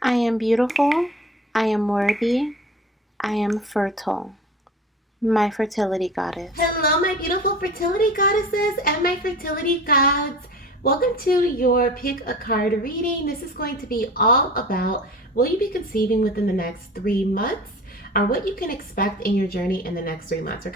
I am beautiful. I am worthy. I am fertile. My fertility goddess. Hello, my beautiful fertility goddesses and my fertility gods. Welcome to your pick a card reading. This is going to be all about will you be conceiving within the next 3 months, or what you can expect in your journey in the next 3 months. We're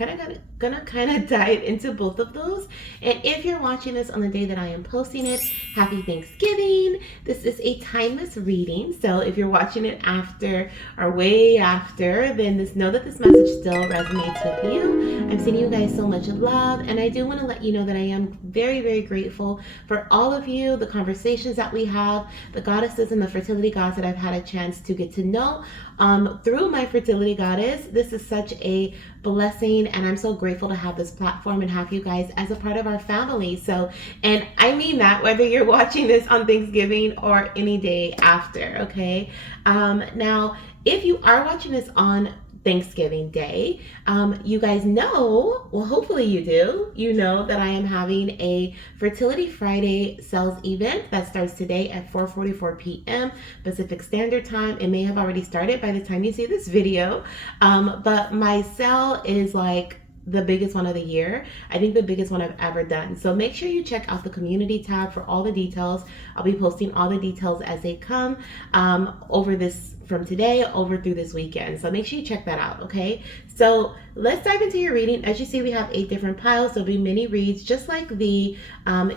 gonna kind of dive into both of those. And if you're watching this on the day that I am posting it, happy Thanksgiving. This is a timeless reading. So if you're watching it after or way after, then just know that this message still resonates with you. I'm sending you guys so much love, and I do want to let you know that I am very, very grateful for all of you, the conversations that we have, the goddesses and the fertility gods that I've had a chance to get to know through my fertility goddess. This is such a blessing, and I'm so grateful to have this platform and have you guys as a part of our family. So, and I mean that whether you're watching this on Thanksgiving or any day after, okay? Now, if you are watching this on Thanksgiving Day, you guys know, well, hopefully you know that I am having a Fertility Friday sales event that starts today at 4:44 p.m. Pacific Standard Time. It may have already started by the time you see this video, but my sale is like the biggest one of the year. I think the biggest one I've ever done. So make sure you check out the community tab for all the details. I'll be posting all the details as they come over this from today over through this weekend. So make sure you check that out, okay? So let's dive into your reading. As you see, we have 8 different piles. There'll be mini reads, just like the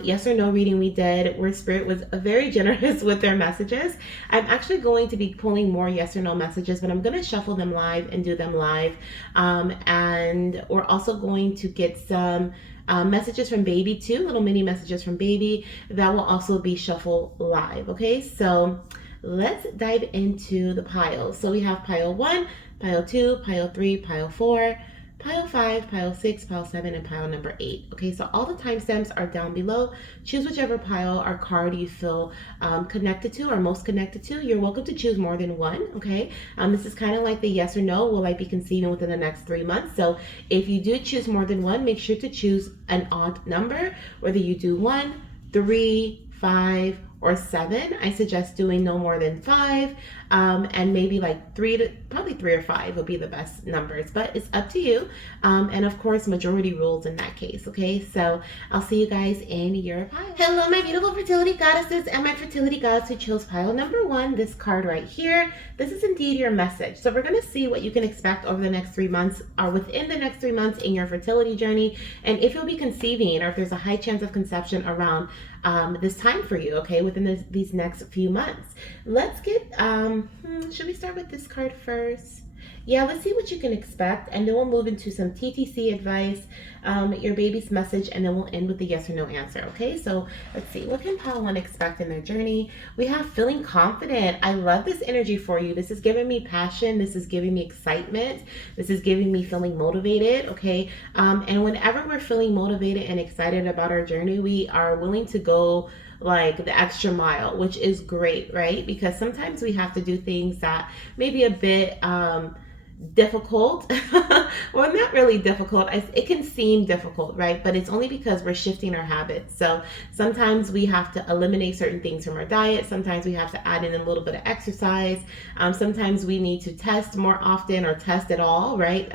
yes or no reading we did, where Spirit was very generous with their messages. I'm actually going to be pulling more yes or no messages, but I'm going to shuffle them live and do them live. And we're also going to get some messages from baby too, little mini messages from baby that will also be shuffled live, okay? So let's dive into the piles. So we have pile 1, pile 2, pile 3, pile 4, pile 5, pile 6, pile 7, and pile number 8. Okay, so all the timestamps are down below. Choose whichever pile or card you feel connected to or most connected to. You're welcome to choose more than one, okay? This is kind of like the yes or no, will I be conceiving within the next 3 months? So if you do choose more than one, make sure to choose an odd number, whether you do 1, 3, 5, or 7. I suggest doing no more than 5, and maybe like probably 3 or 5 would be the best numbers, but it's up to you. And of course, majority rules in that case, okay? So I'll see you guys in your pile. Hello, my beautiful fertility goddesses and my fertility gods who chose pile number 1, this card right here. This is indeed your message. So we're going to see what you can expect over the next 3 months or within the next 3 months in your fertility journey, and if you'll be conceiving or if there's a high chance of conception around this time for you, okay, within these next few months. Let's get, should we start with this card first? Yeah, let's see what you can expect, and then we'll move into some TTC advice, your baby's message, and then we'll end with the yes or no answer, okay? So let's see, what can pile 1 expect in their journey? We have feeling confident. I love this energy for you. This is giving me passion. This is giving me excitement. This is giving me feeling motivated, okay? And whenever we're feeling motivated and excited about our journey, we are willing to go like the extra mile, which is great, right? Because sometimes we have to do things that may be a bit difficult. Well, not really difficult. It can seem difficult, right? But it's only because we're shifting our habits. So sometimes we have to eliminate certain things from our diet. Sometimes we have to add in a little bit of exercise. Sometimes we need to test more often or test at all, right?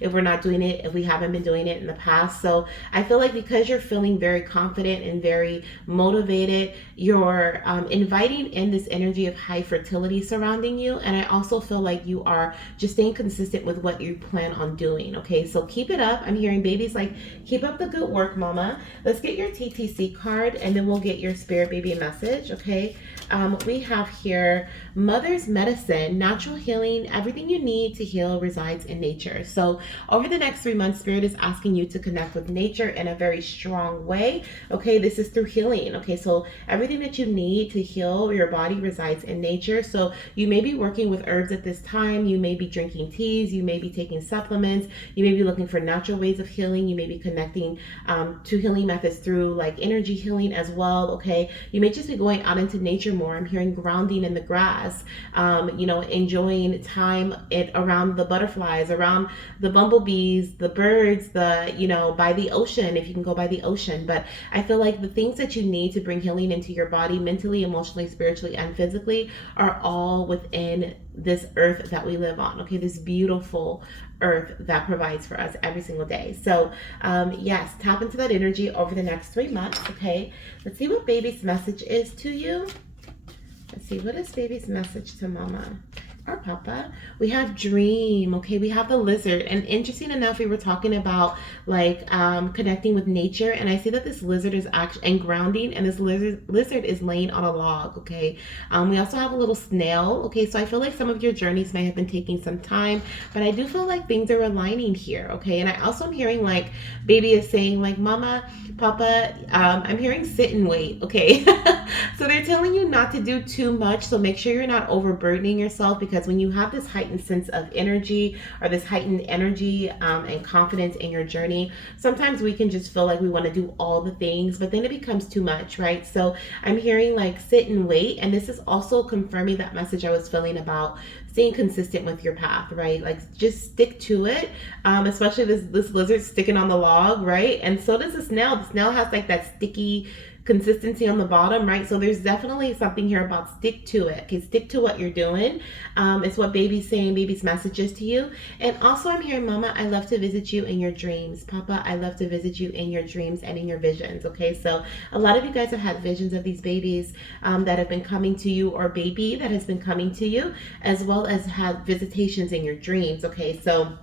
If we're not doing it, if we haven't been doing it in the past. So I feel like because you're feeling very confident and very motivated, you're inviting in this energy of high fertility surrounding you. And I also feel like you are just staying consistent with what you plan on doing, okay? So keep it up. I'm hearing babies like, keep up the good work, mama. Let's get your TTC card, and then we'll get your spirit baby message, okay? We have here mother's medicine, natural healing. Everything you need to heal resides in nature. So over the next 3 months, Spirit is asking you to connect with nature in a very strong way, okay? This is through healing, okay? So everything that you need to heal your body resides in nature. So you may be working with herbs at this time. You may be drinking taking teas, you may be taking supplements, you may be looking for natural ways of healing, you may be connecting to healing methods through like energy healing as well. Okay, you may just be going out into nature more. I'm hearing grounding in the grass, enjoying time around the butterflies, around the bumblebees, the birds, by the ocean, if you can go by the ocean. But I feel like the things that you need to bring healing into your body mentally, emotionally, spiritually, and physically are all within this earth that we live on. Okay, this beautiful earth that provides for us every single day. So yes, tap into that energy over the next 3 months. Okay, let's see what baby's message is to you. Let's see, what is baby's message to mama or papa? We have dream. Okay, we have the lizard. And interesting enough, we were talking about like connecting with nature, and I see that this lizard is actually and grounding, and this lizard is laying on a log. Okay, we also have a little snail. Okay, so I feel like some of your journeys may have been taking some time, but I do feel like things are aligning here. Okay, and I also am hearing like baby is saying like, mama, papa, I'm hearing sit and wait. Okay, so they're telling you not to do too much, so make sure you're not overburdening yourself, because when you have this heightened sense of energy or this heightened energy and confidence in your journey, sometimes we can just feel like we want to do all the things, but then it becomes too much, right? So I'm hearing like sit and wait, and this is also confirming that message I was feeling about staying consistent with your path, right? Like just stick to it, especially this lizard sticking on the log, right? And so does the snail. The snail has like that sticky consistency on the bottom, right? So there's definitely something here about stick to it. Okay, stick to what you're doing. It's what baby's saying, baby's messages to you. And also I'm hearing, mama, I love to visit you in your dreams. Papa, I love to visit you in your dreams and in your visions. Okay, so a lot of you guys have had visions of these babies that have been coming to you, or baby that has been coming to you, as well as had visitations in your dreams. Okay, so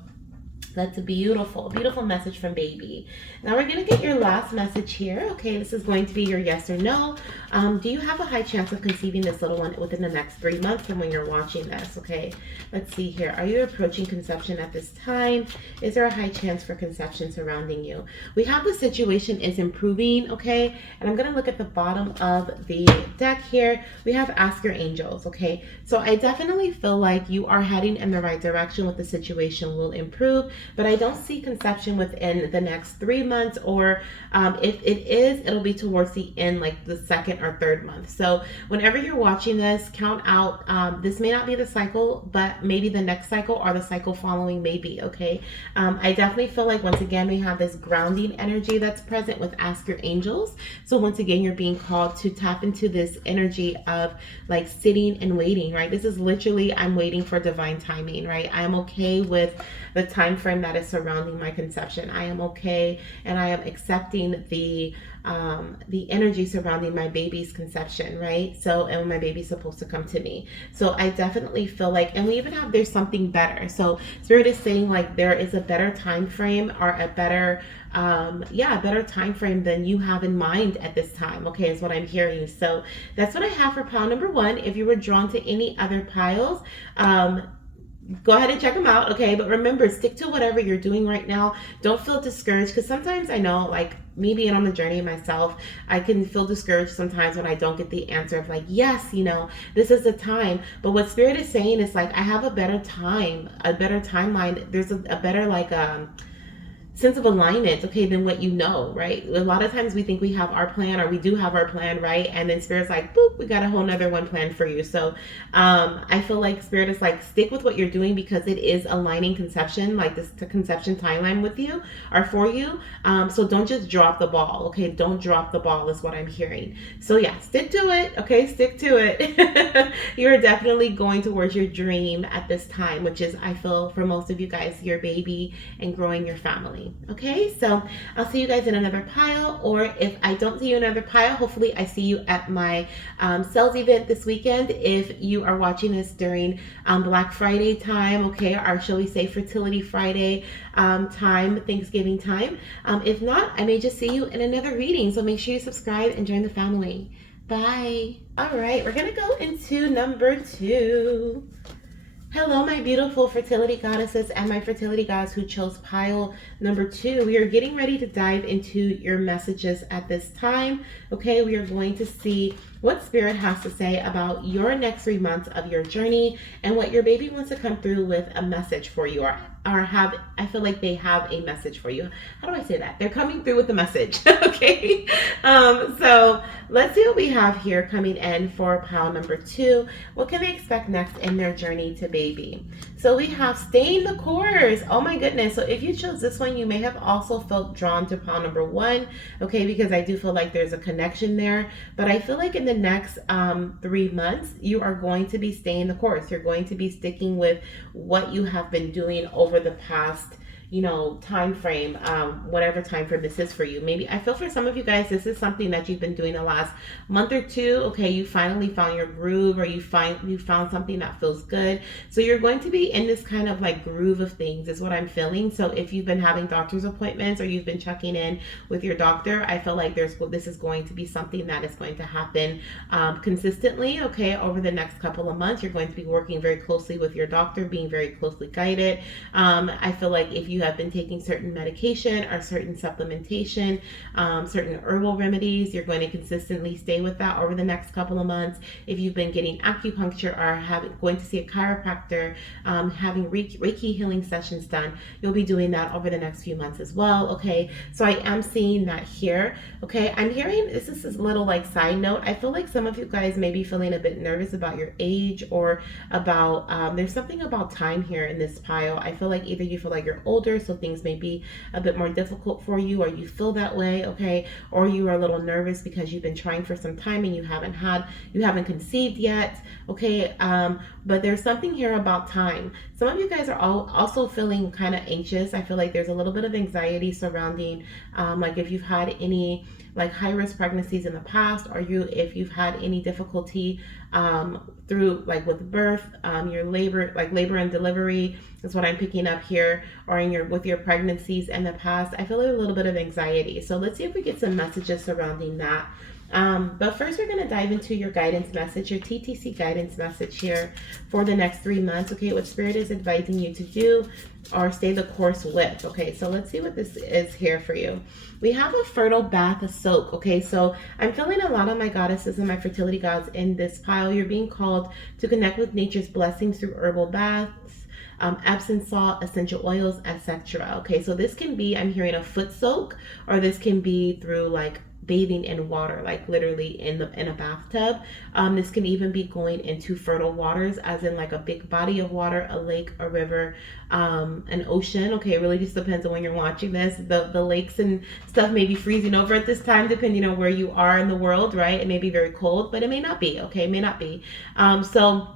that's a beautiful, beautiful message from baby. Now we're going to get your last message here. Okay, this is going to be your yes or no. Do you have a high chance of conceiving this little one within the next 3 months from when you're watching this? Okay, let's see here. Are you approaching conception at this time? Is there a high chance for conception surrounding you? We have the situation is improving, okay? And I'm going to look at the bottom of the deck here. We have ask your angels, okay? So I definitely feel like you are heading in the right direction with the situation will improve, but I don't see conception within the next 3 months, or if it is, it'll be towards the end, like the 2nd or 3rd month. So whenever you're watching this, count out, this may not be the cycle, but maybe the next cycle or the cycle following maybe, okay? I definitely feel like once again, we have this grounding energy that's present with ask your angels. So once again, you're being called to tap into this energy of like sitting and waiting, right? This is literally, I'm waiting for divine timing, right? I'm okay with the time frame that is surrounding my conception. I am okay, and I am accepting the energy surrounding my baby's conception, right? So, and when my baby's supposed to come to me. So I definitely feel like, and we even have, there's something better. So Spirit is saying like there is a better time frame, or a better a better time frame than you have in mind at this time, okay, is what I'm hearing. So that's what I have for pile number 1. If you were drawn to any other piles, go ahead and check them out, okay? But remember, stick to whatever you're doing right now. Don't feel discouraged, because sometimes I know, like me being on the journey myself, I can feel discouraged sometimes when I don't get the answer of like, yes, this is the time. But what Spirit is saying is like, I have a better time, a better timeline. There's a better like sense of alignment, okay, than what you know, right? A lot of times we think we have our plan, or we do have our plan, right? And then Spirit's like, boop, we got a whole nother one planned for you. So I feel like Spirit is like, stick with what you're doing, because it is aligning conception, like this conception timeline with you, or for you. So don't just drop the ball, okay? Don't drop the ball is what I'm hearing. So yeah, stick to it, okay? Stick to it. You're definitely going towards your dream at this time, which is, I feel, for most of you guys, your baby and growing your family. Okay, so I'll see you guys in another pile, or if I don't see you in another pile, hopefully I see you at my sales event this weekend. If you are watching this during Black Friday time, okay, or shall we say Fertility Friday time, Thanksgiving time. If not, I may just see you in another reading, so make sure you subscribe and join the family. Bye. All right, we're gonna go into number 2. Hello, my beautiful fertility goddesses and my fertility gods who chose pile number 2. We are getting ready to dive into your messages at this time. Okay, we are going to see what Spirit has to say about your next 3 months of your journey and what your baby wants to come through with a message for you, or have, I feel like they have a message for you. How do I say that? They're coming through with a message. Okay. So let's see what we have here coming in for pile number 2. What can they expect next in their journey to baby? So we have staying the course. Oh my goodness. So if you chose this one, you may have also felt drawn to pile number 1. Okay, because I do feel like there's a connection there. But I feel like in the next 3 months, you are going to be staying the course. You're going to be sticking with what you have been doing over the past time frame, whatever time frame this is for you. Maybe I feel for some of you guys this is something that you've been doing the last month or two. Okay, you finally found your groove, or you found something that feels good. So you're going to be in this kind of like groove of things is what I'm feeling. So if you've been having doctor's appointments or you've been checking in with your doctor, I feel like this is going to be something that is going to happen consistently. Okay, over the next couple of months, you're going to be working very closely with your doctor, being very closely guided. I feel like if you have been taking certain medication or certain supplementation, certain herbal remedies, you're going to consistently stay with that over the next couple of months. If you've been getting acupuncture or going to see a chiropractor, having Reiki healing sessions done, you'll be doing that over the next few months as well. Okay, so I am seeing that here. Okay, I'm hearing this is a little like side note. I feel like some of you guys may be feeling a bit nervous about your age, or about there's something about time here in this pile. I feel like either you feel like you're older, so things may be a bit more difficult for you, or you feel that way. Okay, or you are a little nervous because you've been trying for some time and you haven't conceived yet. Okay, but there's something here about time. Some of you guys are also feeling kind of anxious. I feel like there's a little bit of anxiety surrounding like if you've had any like high risk pregnancies in the past, or if you've had any difficulty through like with birth, your labor and delivery is what I'm picking up here, or with your pregnancies in the past. I feel like a little bit of anxiety. So let's see if we get some messages surrounding that. But first, we're going to dive into your guidance message, your TTC guidance message here for the next 3 months. Okay, what Spirit is advising you to do or stay the course with. Okay, so let's see what this is here for you. We have a fertile bath soak. Okay, so I'm feeling a lot of my goddesses and my fertility gods in this pile. You're being called to connect with nature's blessings through herbal baths, Epsom salt, essential oils, etc. Okay, so this can be, I'm hearing a foot soak, or this can be through like bathing in water, like literally in a bathtub. This can even be going into fertile waters, as in like a big body of water, a lake, a river, an ocean. Okay, it really just depends on when you're watching this. The lakes and stuff may be freezing over at this time, depending on where you are in the world, right? It may be very cold, but it may not be. Okay, it may not be. So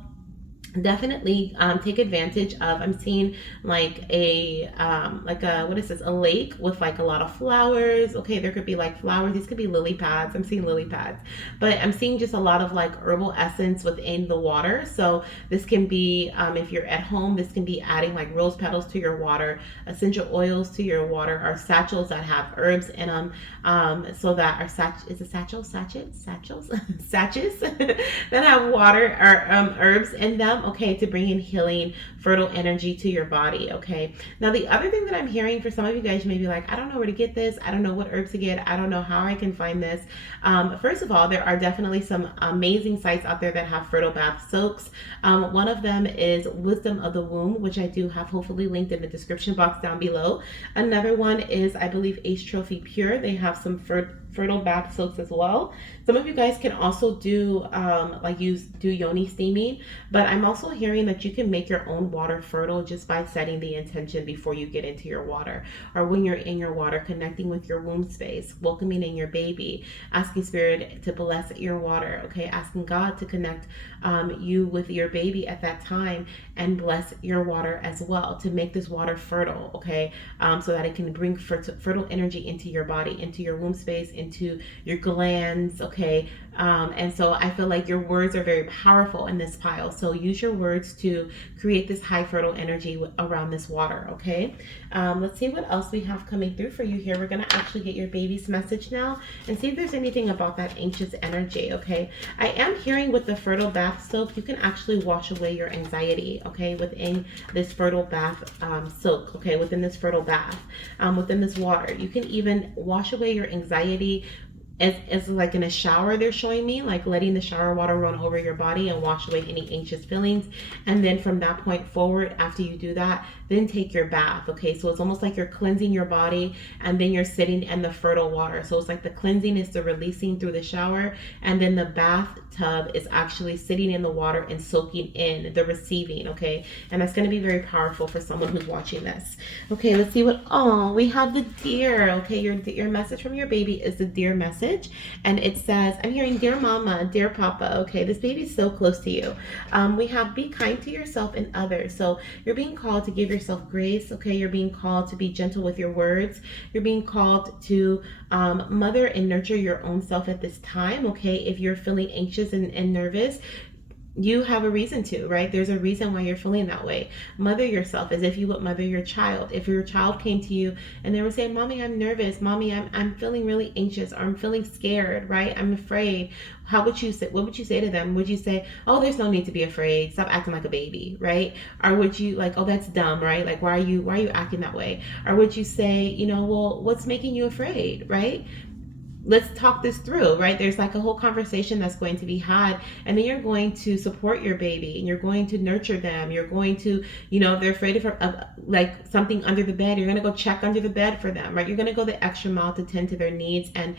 definitely take advantage of, I'm seeing like a what is this, a lake with like a lot of flowers. Okay, there could be like flowers, these could be lily pads. I'm seeing lily pads, but I'm seeing just a lot of like herbal essence within the water. So this can be if you're at home, this can be adding like rose petals to your water, essential oils to your water, or satchels that have herbs in them, so that are satchels that have water or herbs in them. Okay, to bring in healing, fertile energy to your body. Okay, now the other thing that I'm hearing for some of you guys, you may be like, I don't know where to get this, I don't know what herbs to get, I don't know how I can find this. First of all, there are definitely some amazing sites out there that have fertile bath soaks. One of them is Wisdom of the Womb, which I do have hopefully linked in the description box down below. Another one is, I believe, Ace Trophy Pure. They have some fertile bath soaks as well. Some of you guys can also do yoni steaming, but I'm also hearing that you can make your own water fertile just by setting the intention before you get into your water, or when you're in your water, connecting with your womb space, welcoming in your baby, asking Spirit to bless your water. Okay, asking God to connect you with your baby at that time and bless your water as well, to make this water fertile. Okay, so that it can bring fertile energy into your body, into your womb space, into your glands. Okay, okay? And so I feel like your words are very powerful in this pile. So use your words to create this high fertile energy around this water, okay? Let's see what else we have coming through for you here. We're going to actually get your baby's message now and see if there's anything about that anxious energy, okay? I am hearing with the fertile bath soap, you can actually wash away your anxiety, okay, within this fertile bath soak, okay, within this fertile bath, within this water. You can even wash away your anxiety as like in a shower. They're showing me like letting the shower water run over your body and wash away any anxious feelings, and then from that point forward, after you do that, then take your bath, okay? So it's almost like you're cleansing your body and then you're sitting in the fertile water. So it's like the cleansing is the releasing through the shower, and then the bathtub is actually sitting in the water and soaking in the receiving, okay? And that's going to be very powerful for someone who's watching this. Okay, let's see what, oh, we have the deer, okay? Your message from your baby is the deer message. And it says, I'm hearing dear mama, dear papa, okay, this baby's so close to you. We have be kind to yourself and others. So you're being called to give yourself grace, okay? You're being called to be gentle with your words. You're being called to mother and nurture your own self at this time, okay? If you're feeling anxious and nervous, you have a reason to, right? There's a reason why you're feeling that way. Mother yourself as if you would mother your child. If your child came to you and they were saying, mommy, I'm nervous, mommy, I'm feeling really anxious, or I'm feeling scared, right? I'm afraid. How would you say, what would you say to them? Would you say, oh, there's no need to be afraid, stop acting like a baby, right? Or would you like, oh, that's dumb, right? Like, why are you acting that way? Or would you say, you know, well, what's making you afraid, right? Let's talk this through, right? There's like a whole conversation that's going to be had, and then you're going to support your baby and you're going to nurture them. You're going to, you know, if they're afraid of like something under the bed, you're going to go check under the bed for them, right? You're going to go the extra mile to tend to their needs and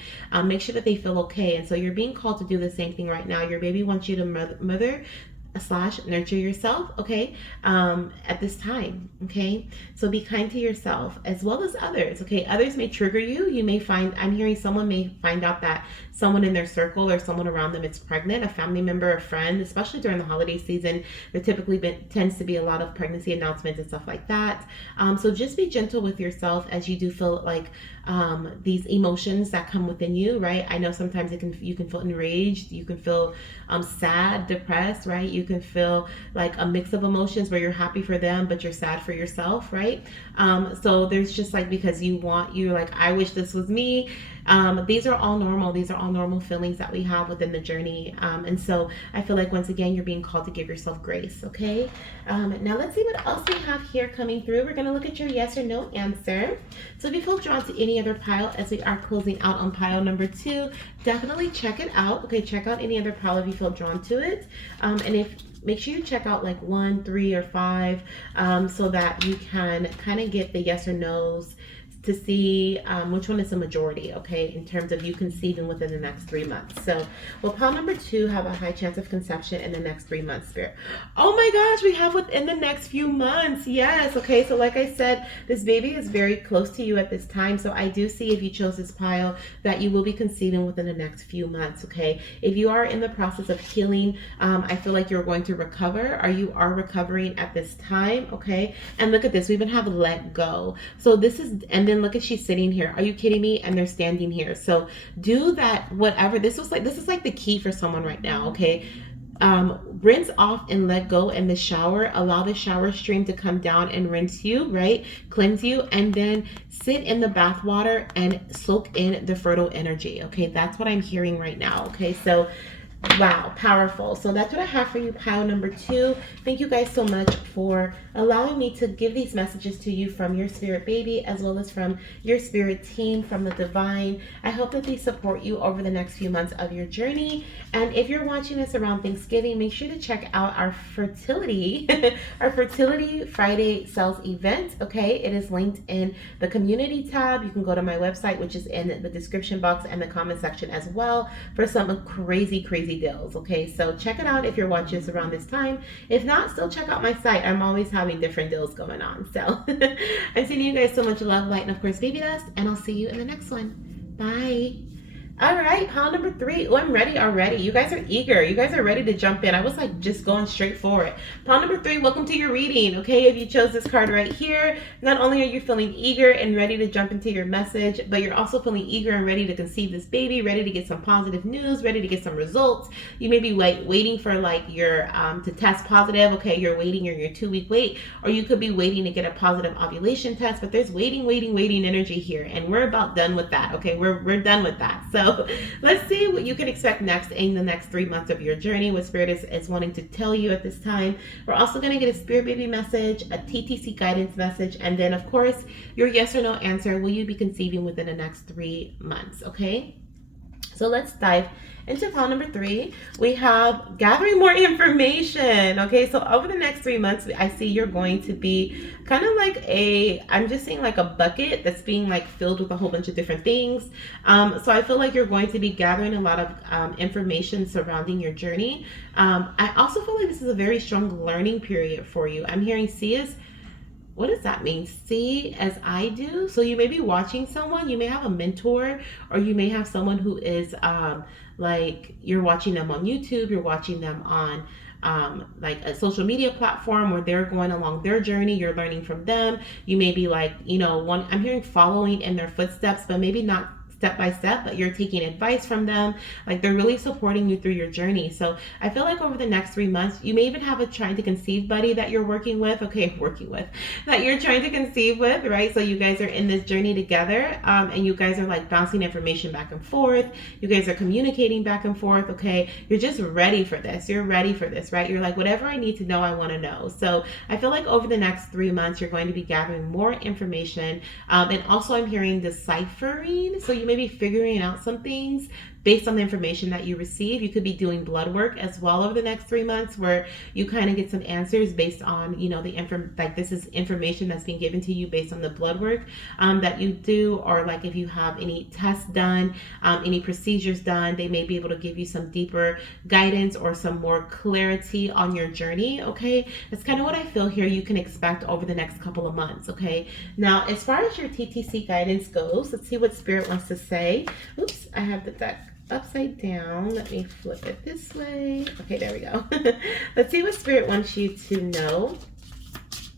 make sure that they feel okay. And so you're being called to do the same thing right now. Your baby wants you to mother / nurture yourself, okay, at this time, okay? So be kind to yourself as well as others, okay? Others may trigger you. You may find, I'm hearing someone may find out that someone in their circle or someone around them is pregnant, a family member, a friend, especially during the holiday season. There typically tends to be a lot of pregnancy announcements and stuff like that. So just be gentle with yourself as you do feel like these emotions that come within you, right? I know sometimes you can feel enraged, you can feel sad, depressed, right? You can feel like a mix of emotions where you're happy for them but you're sad for yourself, right? So there's just like, because you're like, I wish this was me. These are all normal. These are all normal feelings that we have within the journey. And so I feel like once again, you're being called to give yourself grace, okay? Now let's see what else we have here coming through. We're going to look at your yes or no answer. So if you feel drawn to any other pile as we are closing out on pile number 2, definitely check it out. Okay, check out any other pile if you feel drawn to it. And make sure you check out like 1, 3, or 5 so that you can kind of get the yes or no's to see which one is the majority, okay, in terms of you conceiving within the next 3 months. So, will pile number 2 have a high chance of conception in the next 3 months, Spirit? Oh my gosh, we have within the next few months. Yes, okay, so like I said, this baby is very close to you at this time. So I do see, if you chose this pile, that you will be conceiving within the next few months, okay? If you are in the process of healing, I feel like you're going to recover, or you are recovering at this time, okay? And look at this, we even have let go. So this is, and then look at, she's sitting here. Are you kidding me? And they're standing here. So do that, whatever. This is like the key for someone right now, okay? Rinse off and let go in the shower. Allow the shower stream to come down and rinse you, right? Cleanse you, and then sit in the bath water and soak in the fertile energy, okay? That's what I'm hearing right now, okay? So wow, powerful. So that's what I have for you, pile number 2. Thank you guys so much for allowing me to give these messages to you from your spirit baby, as well as from your spirit team, from the divine. I hope that these support you over the next few months of your journey. And if you're watching this around Thanksgiving, make sure to check out our fertility, our Fertility Friday sales event, okay? It is linked in the community tab. You can go to my website, which is in the description box and the comment section as well, for some crazy deals, okay? So check it out if you're watching this around this time. If not, still check out my site. I'm always having different deals going on. So I'm sending you guys so much love, light, and of course baby dust, and I'll see you in the next one. Bye. All right, pile number 3. Oh, I'm ready already. You guys are eager. You guys are ready to jump in. I was like just going straight for it. Pile number 3, welcome to your reading. Okay, if you chose this card right here, not only are you feeling eager and ready to jump into your message, but you're also feeling eager and ready to conceive this baby, ready to get some positive news, ready to get some results. You may be waiting for like your to test positive. Okay, you're waiting your 2-week wait, or you could be waiting to get a positive ovulation test. But there's waiting energy here, and we're about done with that. Okay, we're done with that. So let's see what you can expect next in the next 3 months of your journey, what Spirit is wanting to tell you at this time. We're also going to get a Spirit Baby message, a TTC guidance message, and then, of course, your yes or no answer. Will you be conceiving within the next 3 months? Okay? So let's dive into pile number 3. We have gathering more information. Okay, so over the next 3 months, I see you're going to be kind of like I'm just seeing like a bucket that's being like filled with a whole bunch of different things. So I feel like you're going to be gathering a lot of information surrounding your journey. I also feel like this is a very strong learning period for you. I'm hearing see as, what does that mean? See as I do. So you may be watching someone, you may have a mentor, or you may have someone who is like you're watching them on YouTube, you're watching them on like a social media platform where they're going along their journey, you're learning from them. You may be like, I'm hearing following in their footsteps, but maybe not step by step, but you're taking advice from them. Like they're really supporting you through your journey. So I feel like over the next 3 months, you may even have a trying to conceive buddy that you're working with, that you're trying to conceive with, right? So you guys are in this journey together, and you guys are like bouncing information back and forth. You guys are communicating back and forth, okay? You're just ready for this. You're ready for this, right? You're like, whatever I need to know, I want to know. So I feel like over the next 3 months, you're going to be gathering more information. And also I'm hearing deciphering. So you may be figuring out some things based on the information that you receive. You could be doing blood work as well over the next 3 months, where you kind of get some answers based on, like this is information that's being given to you based on the blood work that you do, or like if you have any tests done, any procedures done, they may be able to give you some deeper guidance or some more clarity on your journey. Okay, that's kind of what I feel here you can expect over the next couple of months. Okay, now as far as your TTC guidance goes, let's see what Spirit wants to say. Oops, I have the deck upside down. Let me flip it this way. Okay, there we go. Let's see what Spirit wants you to know.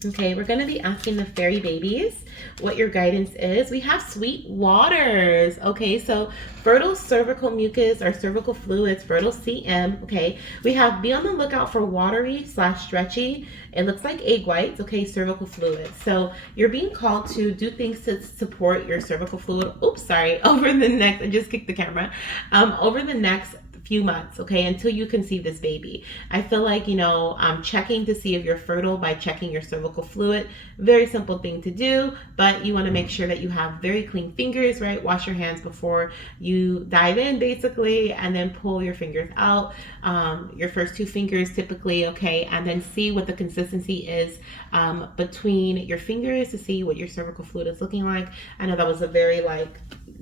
Okay, we're going to be asking the fairy babies what your guidance is. We have sweet waters. Okay, so fertile cervical mucus or cervical fluids, fertile CM. Okay, we have be on the lookout for watery / stretchy. It looks like egg whites. Okay, cervical fluids. So you're being called to do things to support your cervical fluid. Oops, sorry. Over the next, I just kicked the camera. Over the next few months, okay, until you conceive this baby. I feel like, checking to see if you're fertile by checking your cervical fluid. Very simple thing to do, but you want to make sure that you have very clean fingers, right? Wash your hands before you dive in, basically, and then pull your fingers out, your first 2 fingers typically, okay, and then see what the consistency is between your fingers to see what your cervical fluid is looking like. I know that was a very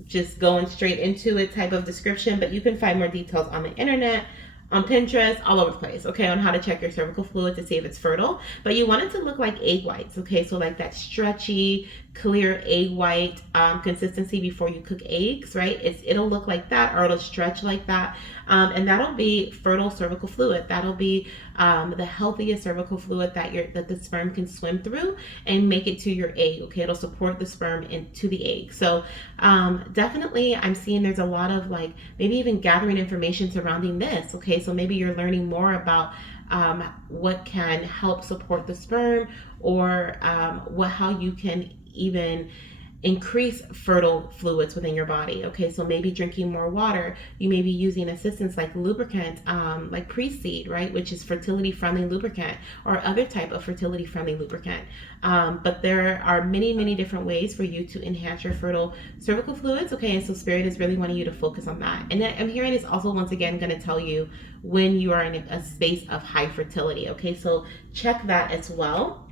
just going straight into it type of description, but you can find more details on the internet, on Pinterest, all over the place, okay, on how to check your cervical fluid to see if it's fertile. But you want it to look like egg whites, okay, so like that stretchy, clear egg white consistency before you cook eggs, right? It'll look like that, or it'll stretch like that, and that'll be fertile cervical fluid. That'll be the healthiest cervical fluid that the sperm can swim through and make it to your egg. Okay, it'll support the sperm into the egg. So definitely, I'm seeing there's a lot of maybe even gathering information surrounding this. Okay, so maybe you're learning more about what can help support the sperm, or how you can even increase fertile fluids within your body. Okay, so maybe drinking more water. You may be using assistance like lubricant, like pre-seed, right, which is fertility friendly lubricant, or other type of fertility friendly lubricant. But there are many different ways for you to enhance your fertile cervical fluids. Okay, and so Spirit is really wanting you to focus on that. And then I'm hearing it's also once again going to tell you when you are in a space of high fertility. Okay, so check that as well.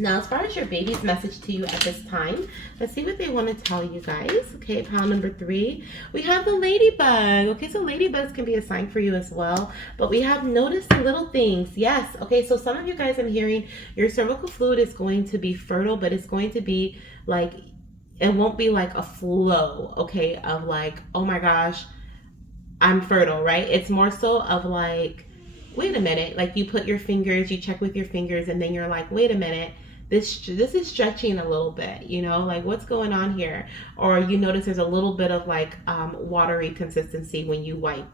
Now, as far as your baby's message to you at this time, let's see what they want to tell you guys. Okay, pile number 3, we have the ladybug. Okay, so ladybugs can be a sign for you as well, but we have noticed little things. Yes, okay, so some of you guys, I'm hearing your cervical fluid is going to be fertile, but it's going to be it won't be like a flow, okay, of like, oh my gosh, I'm fertile, right? It's more so of like, wait a minute, like you put your fingers, you check with your fingers, and then you're like, wait a minute, this is stretching a little bit, you know, like what's going on here? Or you notice there's a little bit of like watery consistency when you wipe,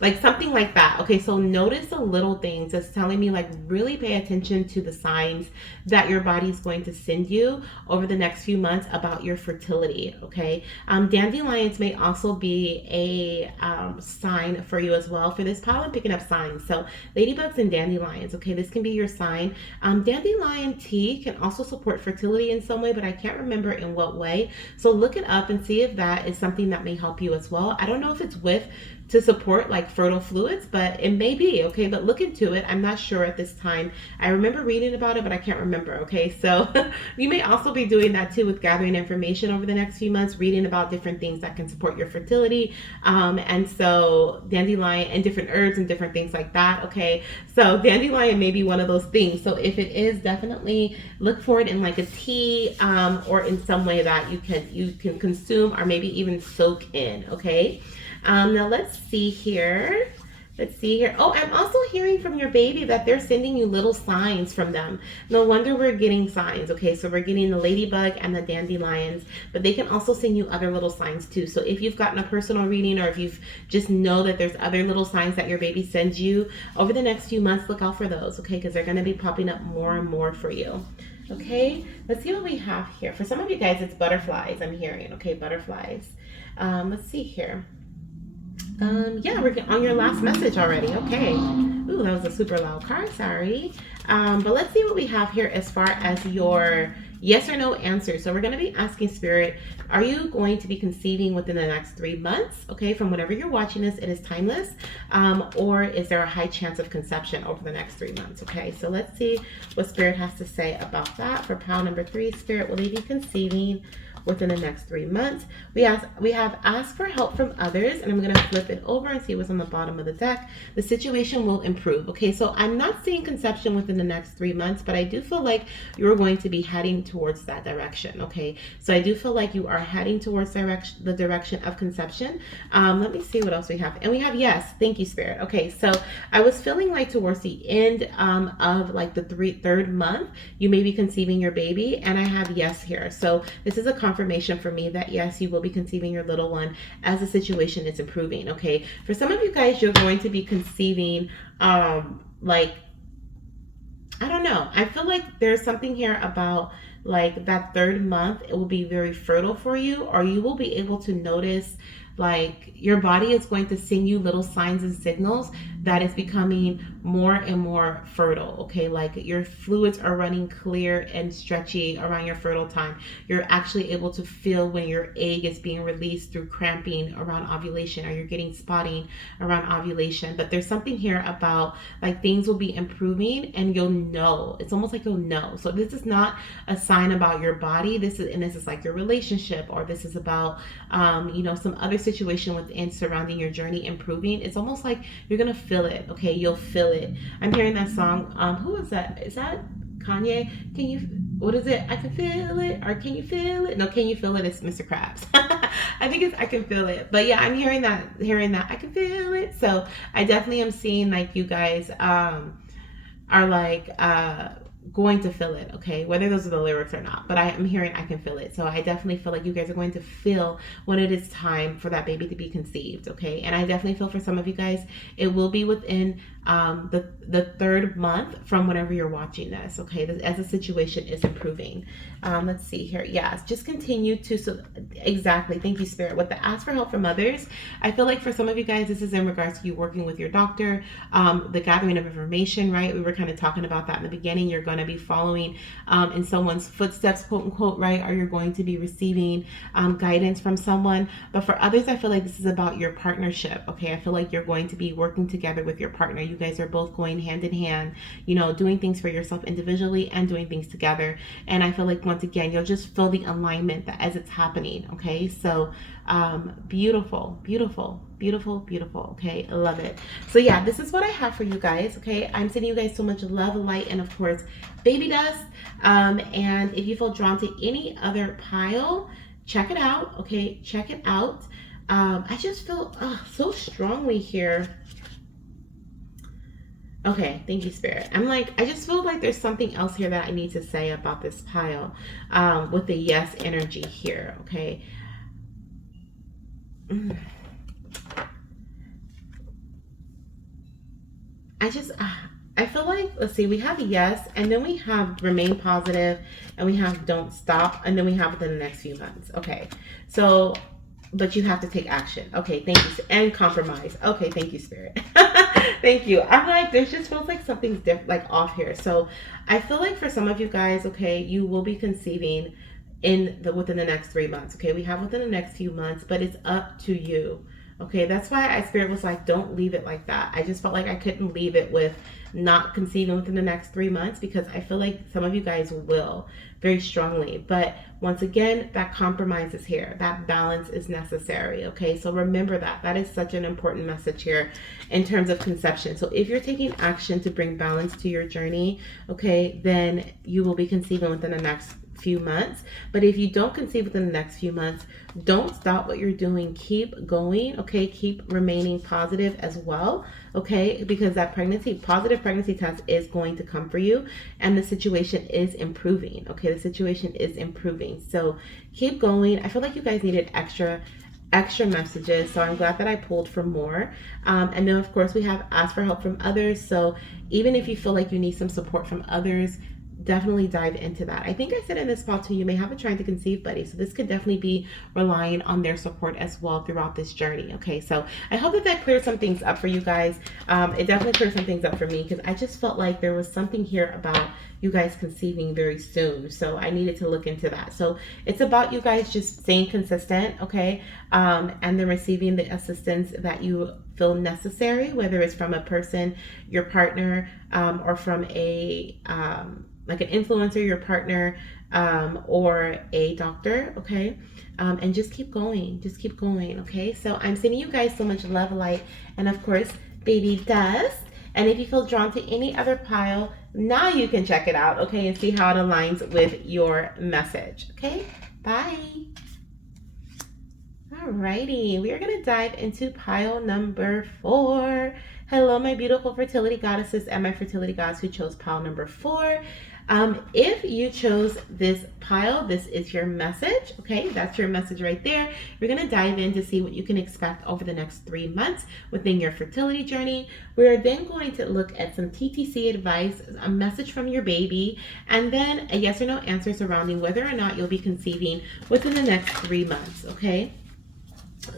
like something like that. Okay, so notice the little things. It's telling me like really pay attention to the signs that your body is going to send you over the next few months about your fertility. Okay, dandelions may also be a sign for you as well. For this pile, I'm picking up signs. So ladybugs and dandelions. Okay, this can be your sign. Dandelion tea can also support fertility in some way, but I can't remember in what way. So look it up and see if that is something that may help you as well. I don't know if it's with to support like fertile fluids, but it may be. Okay, but look into it. I'm not sure at this time. I remember reading about it, but I can't remember. Okay, so you may also be doing that too with gathering information over the next few months, reading about different things that can support your fertility, and so dandelion and different herbs and different things like that. Okay, so dandelion may be one of those things. So if it is, definitely look for it in like a tea, or in some way that you can consume or maybe even soak in. Okay. Now let's see here. Let's see here. Oh, I'm also hearing from your baby that they're sending you little signs from them. No wonder we're getting signs. Okay, so we're getting the ladybug and the dandelions, but they can also send you other little signs too. So if you've gotten a personal reading, or if you've just know that there's other little signs that your baby sends you over the next few months, look out for those. Okay, because they're going to be popping up more and more for you. Okay, let's see what we have here. For some of you guys, it's butterflies. I'm hearing. Okay, butterflies. Let's see here. Yeah, we're on your last message already. Okay. Ooh, that was a super loud card. Sorry. But let's see what we have here as far as your yes or no answer. So we're going to be asking Spirit, are you going to be conceiving within the next 3 months? Okay, from whenever you're watching this, it is timeless. Or is there a high chance of conception over the next 3 months? Okay, so let's see what Spirit has to say about that. For pile number 3, Spirit, will they be conceiving within the next 3 months? We have asked for help from others, and I'm going to flip it over and see what's on the bottom of the deck. The situation will improve. Okay, so I'm not seeing conception within the next 3 months, but I do feel like you're going to be heading towards that direction. Okay, so I do feel like you are heading towards the direction of conception. Let me see what else we have. And we have yes. Thank you, Spirit. Okay, so I was feeling like towards the end of like the third month, you may be conceiving your baby, and I have yes here. So this is a confirmation for me that yes, you will be conceiving your little one as the situation is improving. Okay, for some of you guys, you're going to be conceiving like, I don't know, I feel like there's something here about like that third month, it will be very fertile for you, or you will be able to notice like your body is going to send you little signs and signals that is becoming more and more fertile. Okay, like your fluids are running clear and stretchy around your fertile time. You're actually able to feel when your egg is being released through cramping around ovulation, or you're getting spotting around ovulation. But there's something here about like things will be improving, and you'll know. It's almost like you'll know. So this is not a sign about your body. This is like your relationship, or this is about some other situation within surrounding your journey improving. It's almost like you're gonna feel it. Okay, you'll feel it. I'm hearing that song. Who is that? Is that Kanye? Can you? What is it? I can feel it, or can you feel it? No, can you feel it? It's Mr. Krabs. I think it's I can feel it. But yeah, I'm hearing that. I can feel it. So I definitely am seeing like you guys are like going to feel it, okay, whether those are the lyrics or not, but I am hearing I can feel it. So I definitely feel like you guys are going to feel when it is time for that baby to be conceived. Okay, and I definitely feel for some of you guys it will be within the third month from whenever you're watching this. Okay, as the situation is improving. Let's see here. Yes, just continue to, so exactly, thank you, Spirit. With the ask for help from others, I feel like for some of you guys this is in regards to you working with your doctor, the gathering of information, right? We were kind of talking about that in the beginning. You're going to be following in someone's footsteps, quote unquote, right? Or you're going to be receiving guidance from someone. But for others, I feel like this is about your partnership. Okay, I feel like you're going to be working together with your partner. You guys are both going hand in hand, you know, doing things for yourself individually and doing things together. And I feel like once again, you'll just feel the alignment that as it's happening. Okay, so beautiful, beautiful, beautiful, beautiful. Okay, I love it. So yeah, this is what I have for you guys. Okay, I'm sending you guys so much love, light, and of course baby dust. And if you feel drawn to any other pile, check it out. Okay, check it out. I just feel so strongly here. Okay, thank you, Spirit. I'm like, I just feel like there's something else here that I need to say about this pile with the yes energy here. Okay. I feel like, let's see, we have yes, and then we have remain positive, and we have don't stop, and then we have within the next few months. Okay, so, but you have to take action. Okay, thank you. And compromise. Okay, thank you, Spirit. Thank you. I'm like, there just feels like something's like off here. So I feel like for some of you guys, okay, you will be conceiving within the next 3 months. Okay, we have within the next few months, but it's up to you. Okay, that's why Spirit was like, don't leave it like that. I just felt like I couldn't leave it with not conceiving within the next 3 months, because I feel like some of you guys will very strongly. But once again, that compromise is here. That balance is necessary. Okay, so remember that. That is such an important message here in terms of conception. So if you're taking action to bring balance to your journey, okay, then you will be conceiving within the next few months. But if you don't conceive within the next few months, don't stop what you're doing. Keep going. Okay, keep remaining positive as well. Okay, because that positive pregnancy test is going to come for you, and the situation is improving. Okay, the situation is improving. So keep going. I feel like you guys needed extra messages, so I'm glad that I pulled for more. And then of course we have asked for help from others. So even if you feel like you need some support from others, definitely dive into that. I think I said in this spot too, you may have a trying to conceive buddy, so this could definitely be relying on their support as well throughout this journey. Okay, so I hope that cleared some things up for you guys. It definitely cleared some things up for me, because I just felt like there was something here about you guys conceiving very soon, so I needed to look into that. So it's about you guys just staying consistent, okay, and then receiving the assistance that you feel necessary, whether it's from a person, your partner, or from a like an influencer, your partner, or a doctor. Okay, and just keep going, okay? So I'm sending you guys so much love, light, and of course baby dust. And if you feel drawn to any other pile, now you can check it out, okay, and see how it aligns with your message. Okay, bye. Alrighty, we are going to dive into pile number 4. Hello, my beautiful fertility goddesses and my fertility gods who chose pile number 4. If you chose this pile, this is your message. Okay, that's your message right there. We're going to dive in to see what you can expect over the next 3 months within your fertility journey. We're then going to look at some TTC advice, a message from your baby, and then a yes or no answer surrounding whether or not you'll be conceiving within the next 3 months. Okay.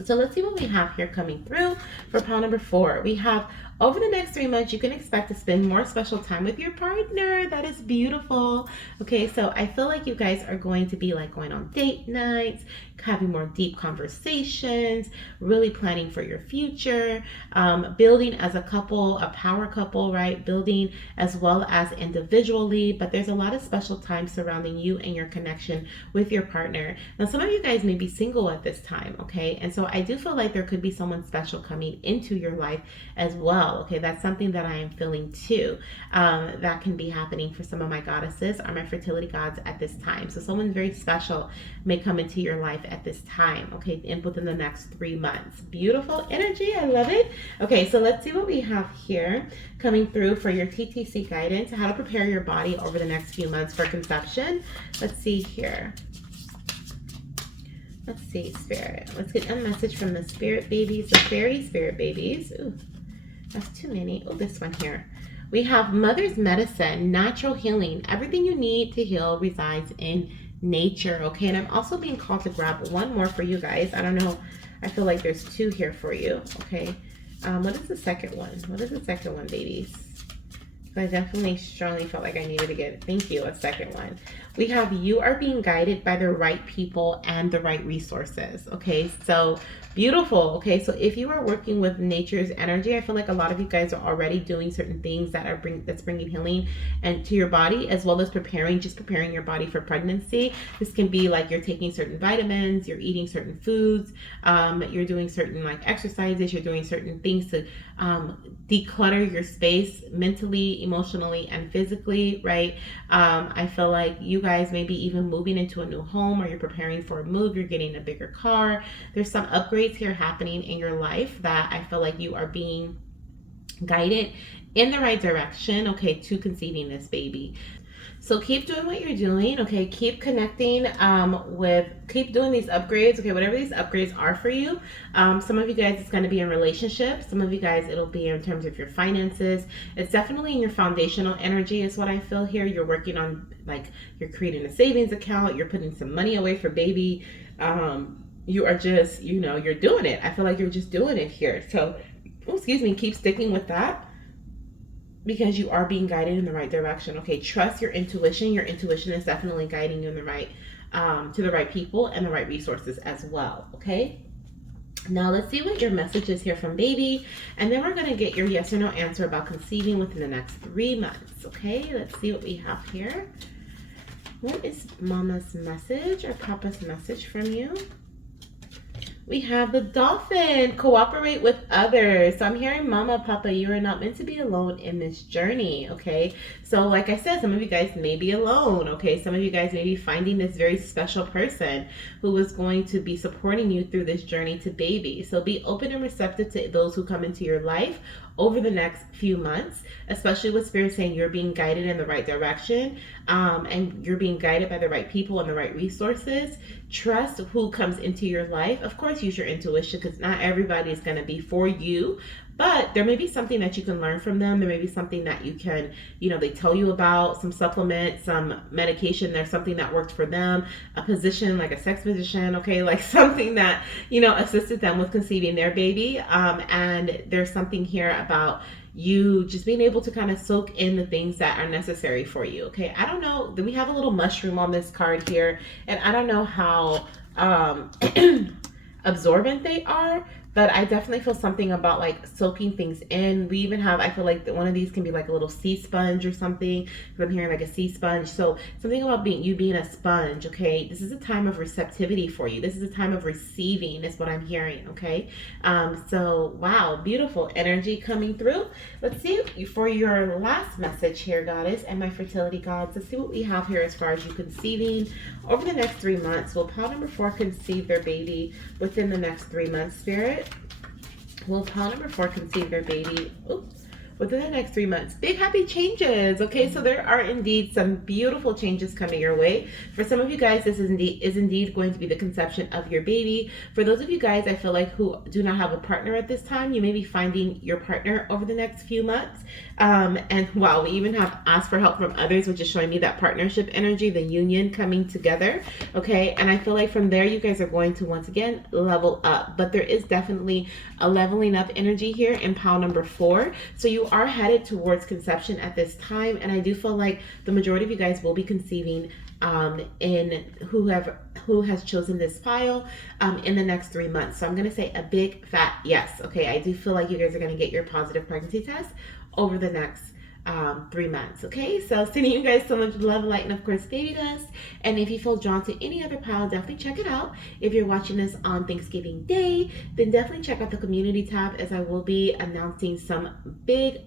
So let's see what we have here coming through for pile number 4. We have, over the next 3 months, you can expect to spend more special time with your partner. That is beautiful. Okay, so I feel like you guys are going to be like going on date nights, having more deep conversations, really planning for your future, building as a couple, a power couple, right? Building as well as individually, but there's a lot of special time surrounding you and your connection with your partner. Now, some of you guys may be single at this time, okay? And so I do feel like there could be someone special coming into your life as well, okay? That's something that I am feeling too. That can be happening for some of my goddesses or my fertility gods at this time. So someone very special may come into your life at this time, okay, and within the next 3 months. Beautiful energy. I love it. Okay, so let's see what we have here coming through for your TTC guidance, how to prepare your body over the next few months for conception. Let's see here. Let's see, Spirit. Let's get a message from the Spirit babies, the fairy Spirit babies. Ooh, that's too many. Oh, this one here. We have Mother's Medicine, natural healing. Everything you need to heal resides in nature, okay? And I'm also being called to grab one more for you guys. I don't know. I feel like there's 2 here for you, okay? What is the second one? What is the second one, babies? I definitely strongly felt like I needed to get, thank you, a second one. We have, you are being guided by the right people and the right resources, okay? So Beautiful. Okay, so if you are working with nature's energy, I feel like a lot of you guys are already doing certain things that are that's bringing healing and to your body, as well as preparing your body for pregnancy. This can be like you're taking certain vitamins, you're eating certain foods, you're doing certain like exercises, you're doing certain things to declutter your space mentally, emotionally, and physically, right? I feel like you guys may be even moving into a new home, or you're preparing for a move, you're getting a bigger car. There's some upgrades here happening in your life that I feel like you are being guided in the right direction, okay, to conceiving this baby. So keep doing what you're doing, okay? Keep connecting keep doing these upgrades, okay? Whatever these upgrades are for you. Some of you guys, it's going to be in relationships. Some of you guys, it'll be in terms of your finances. It's definitely in your foundational energy is what I feel here. You're working on, like, you're creating a savings account. You're putting some money away for baby. You are just, you're doing it. I feel like you're just doing it here. So, keep sticking with that, because you are being guided in the right direction. Okay, trust your intuition. Your intuition is definitely guiding you in the right to the right people and the right resources as well. Okay, now let's see what your message is here from baby, and then we're going to get your yes or no answer about conceiving within the next 3 months. Okay, let's see what we have here. What is mama's message or papa's message from you? We have the dolphin. Cooperate with others. So I'm hearing, Mama, Papa, you are not meant to be alone in this journey, okay? So like I said, some of you guys may be alone, okay? Some of you guys may be finding this very special person who is going to be supporting you through this journey to baby. So be open and receptive to those who come into your life over the next few months, especially with Spirit saying you're being guided in the right direction, and you're being guided by the right people and the right resources. Trust who comes into your life. Of course, use your intuition, because not everybody is going to be for you, but there may be something that you can learn from them. There may be something that you can, they tell you about, some supplement, some medication. There's something that worked for them, a position like a sex position, okay, like something that, assisted them with conceiving their baby. And there's something here about you just being able to kind of soak in the things that are necessary for you. Okay, I don't know, we have a little mushroom on this card here, and I don't know how absorbent they are, but I definitely feel something about like soaking things in. We even have, I feel like that one of these can be like a little sea sponge or something. I'm hearing like a sea sponge. So something about you being a sponge, okay? This is a time of receptivity for you. This is a time of receiving is what I'm hearing, okay? So wow, beautiful energy coming through. Let's see for your last message here, Goddess and my fertility gods. Let's see what we have here as far as you conceiving over the next 3 months. Will pile number 4 conceive their baby within the next 3 months, Spirit? Will pile number 4 conceive their baby within the next 3 months? Big happy changes. Okay, so there are indeed some beautiful changes coming your way. For some of you guys, this is indeed going to be the conception of your baby. For those of you guys, I feel like, who do not have a partner at this time, you may be finding your partner over the next few months. And wow, we even have asked for help from others, which is showing me that partnership energy, the union coming together. Okay, and I feel like from there, you guys are going to once again level up. But there is definitely a leveling up energy here in pile number 4. So you are headed towards conception at this time, and I do feel like the majority of you guys will be conceiving in who has chosen this pile in the next 3 months. So I'm going to say a big fat yes. Okay, I do feel like you guys are going to get your positive pregnancy test over the next 3 months. Okay, so sending you guys so much love, light, and of course baby dust. And if you feel drawn to any other pile, definitely check it out. If you're watching this on Thanksgiving Day, then definitely check out the community tab, as I will be announcing some big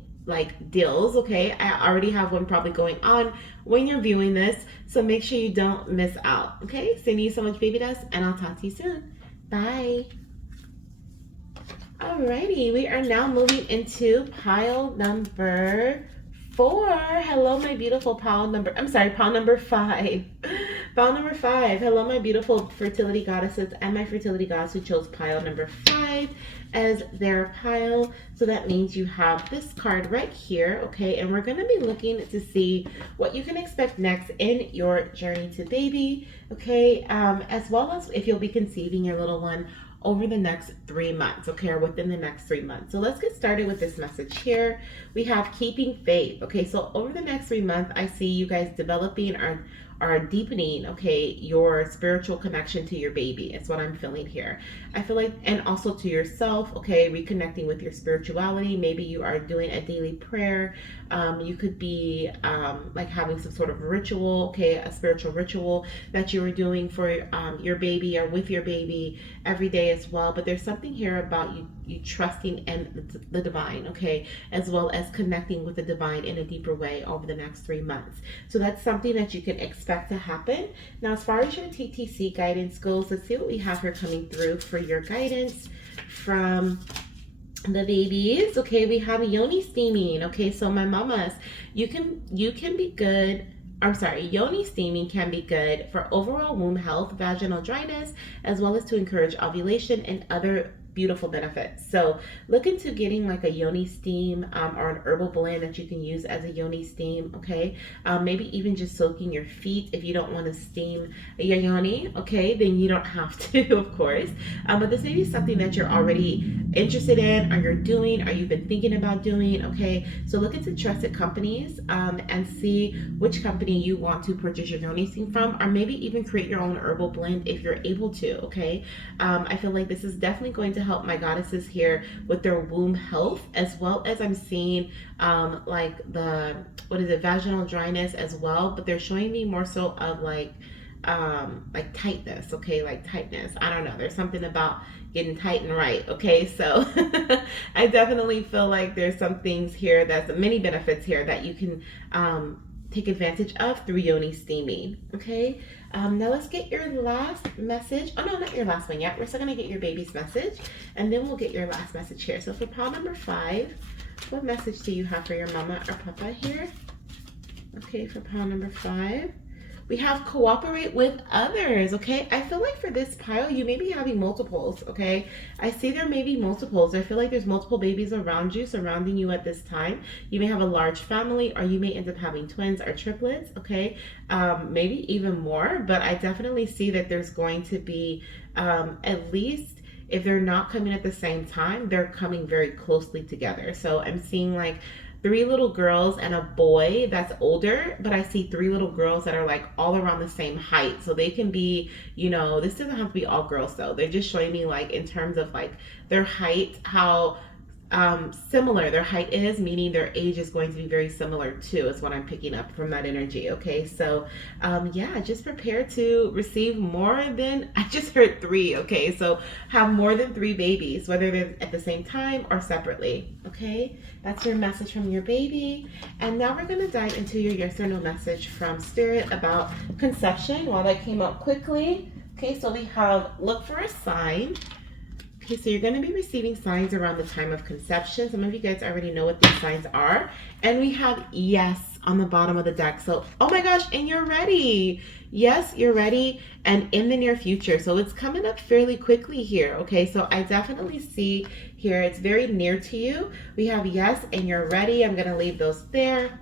deals. Okay, I already have one probably going on when you're viewing this, so make sure you don't miss out. Okay, sending you so much baby dust, and I'll talk to you soon. Bye. Alrighty, we are now moving into pile number 4. Hello, my beautiful pile number 5. Pile number 5. Hello, my beautiful fertility goddesses and my fertility goddess who chose pile number 5 as their pile. So that means you have this card right here, okay? And we're going to be looking to see what you can expect next in your journey to baby, okay? As well as if you'll be conceiving your little one over the next 3 months, okay, or within the next 3 months. So let's get started with this message here. We have keeping faith, okay? So over the next 3 months, I see you guys developing are deepening, okay, your spiritual connection to your baby. It's what I'm feeling here. I feel like, and also to yourself, okay, reconnecting with your spirituality. Maybe you are doing a daily prayer. You could be like having some sort of ritual, okay, a spiritual ritual that you were doing for your baby or with your baby every day as well. But there's something here about you trusting in the divine, okay, as well as connecting with the divine in a deeper way over the next 3 months. So that's something that you can expect to happen. Now, as far as your TTC guidance goes, let's see what we have here coming through for your guidance from the babies. Okay, we have yoni steaming. Okay, so my mamas, you can be good. I'm sorry, yoni steaming can be good for overall womb health, vaginal dryness, as well as to encourage ovulation and other beautiful benefits. So look into getting like a yoni steam or an herbal blend that you can use as a yoni steam. Okay, maybe even just soaking your feet if you don't want to steam your yoni. Okay, then you don't have to, of course. But this may be something that you're already interested in, or you're doing, or you've been thinking about doing. Okay, so look into trusted companies and see which company you want to purchase your yoni steam from, or maybe even create your own herbal blend if you're able to. Okay, I feel like this is definitely going to help my goddesses here with their womb health, as well as I'm seeing like the, what is it, vaginal dryness as well, but they're showing me more so of like tightness. Okay, like tightness, I don't know, there's something about getting tight and right. Okay, so I definitely feel like there's some things here, that's many benefits here that you can take advantage of through yoni steaming. Okay, now let's get your last message. Oh no, not your last one yet. We're still gonna get your baby's message, and then we'll get your last message here. So for pile number 5, what message do you have for your mama or papa here? Okay, for pile number 5, we have cooperate with others. Okay, I feel like for this pile you may be having multiples. Okay, I see there may be multiples. I feel like there's multiple babies around you, surrounding you at this time. You may have a large family, or you may end up having twins or triplets. Okay, maybe even more, but I definitely see that there's going to be at least, if they're not coming at the same time, they're coming very closely together. So I'm seeing like 3 little girls and a boy that's older, but I see 3 little girls that are like all around the same height. So they can be, this doesn't have to be all girls though. They're just showing me like in terms of like their height, how similar their height is, meaning their age is going to be very similar too, is what I'm picking up from that energy. Okay, so yeah, just prepare to receive more than, I just heard 3. Okay, so have more than 3 babies, whether they're at the same time or separately. Okay, that's your message from your baby. And now we're going to dive into your yes or no message from spirit about conception. While that came up quickly, okay, so we have look for a sign. Okay, so you're going to be receiving signs around the time of conception. Some of you guys already know what these signs are. And we have yes on the bottom of the deck. So, oh my gosh, and you're ready. Yes, you're ready, and in the near future. So it's coming up fairly quickly here. Okay, so I definitely see here it's very near to you. We have yes and you're ready. I'm going to leave those there.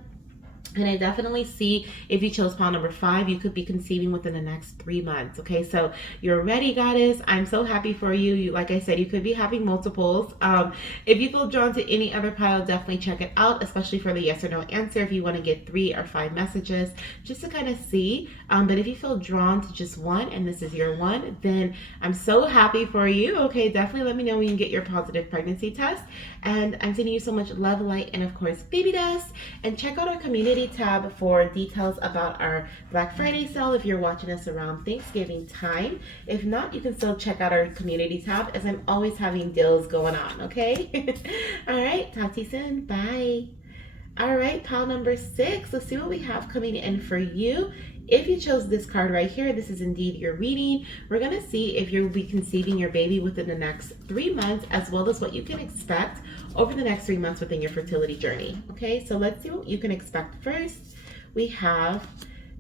And I definitely see if you chose pile number 5, you could be conceiving within the next 3 months. Okay, so you're ready, goddess. I'm so happy for you. Like I said, you could be having multiples. If you feel drawn to any other pile, definitely check it out, especially for the yes or no answer. If you want to get 3 or 5 messages, just to kind of see. But if you feel drawn to just one, and this is your one, then I'm so happy for you. Okay, definitely let me know when you get your positive pregnancy test. And I'm sending you so much love, light, and of course, baby dust. And check out our community tab for details about our Black Friday sale if you're watching us around Thanksgiving time. If not, you can still check out our community tab, as I'm always having deals going on. Okay. All right, talk to you soon. Bye. All right, pile number 6, let's see what we have coming in for you. If you chose this card right here, this is indeed your reading. We're going to see if you'll be conceiving your baby within the next 3 months, as well as what you can expect over the next 3 months within your fertility journey. Okay, so let's see what you can expect first. We have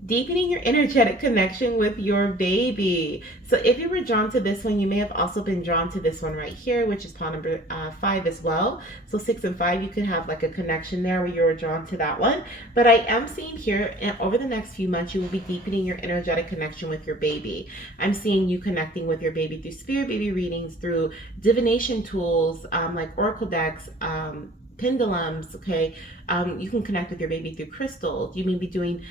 deepening your energetic connection with your baby. So if you were drawn to this one, you may have also been drawn to this one right here, which is pile number 5 as well. So 6 and 5, you could have like a connection there where you're drawn to that one. But I am seeing here, and over the next few months, you will be deepening your energetic connection with your baby. I'm seeing you connecting with your baby through spirit baby readings, through divination tools, like oracle decks, pendulums, okay? You can connect with your baby through crystals. You may be doing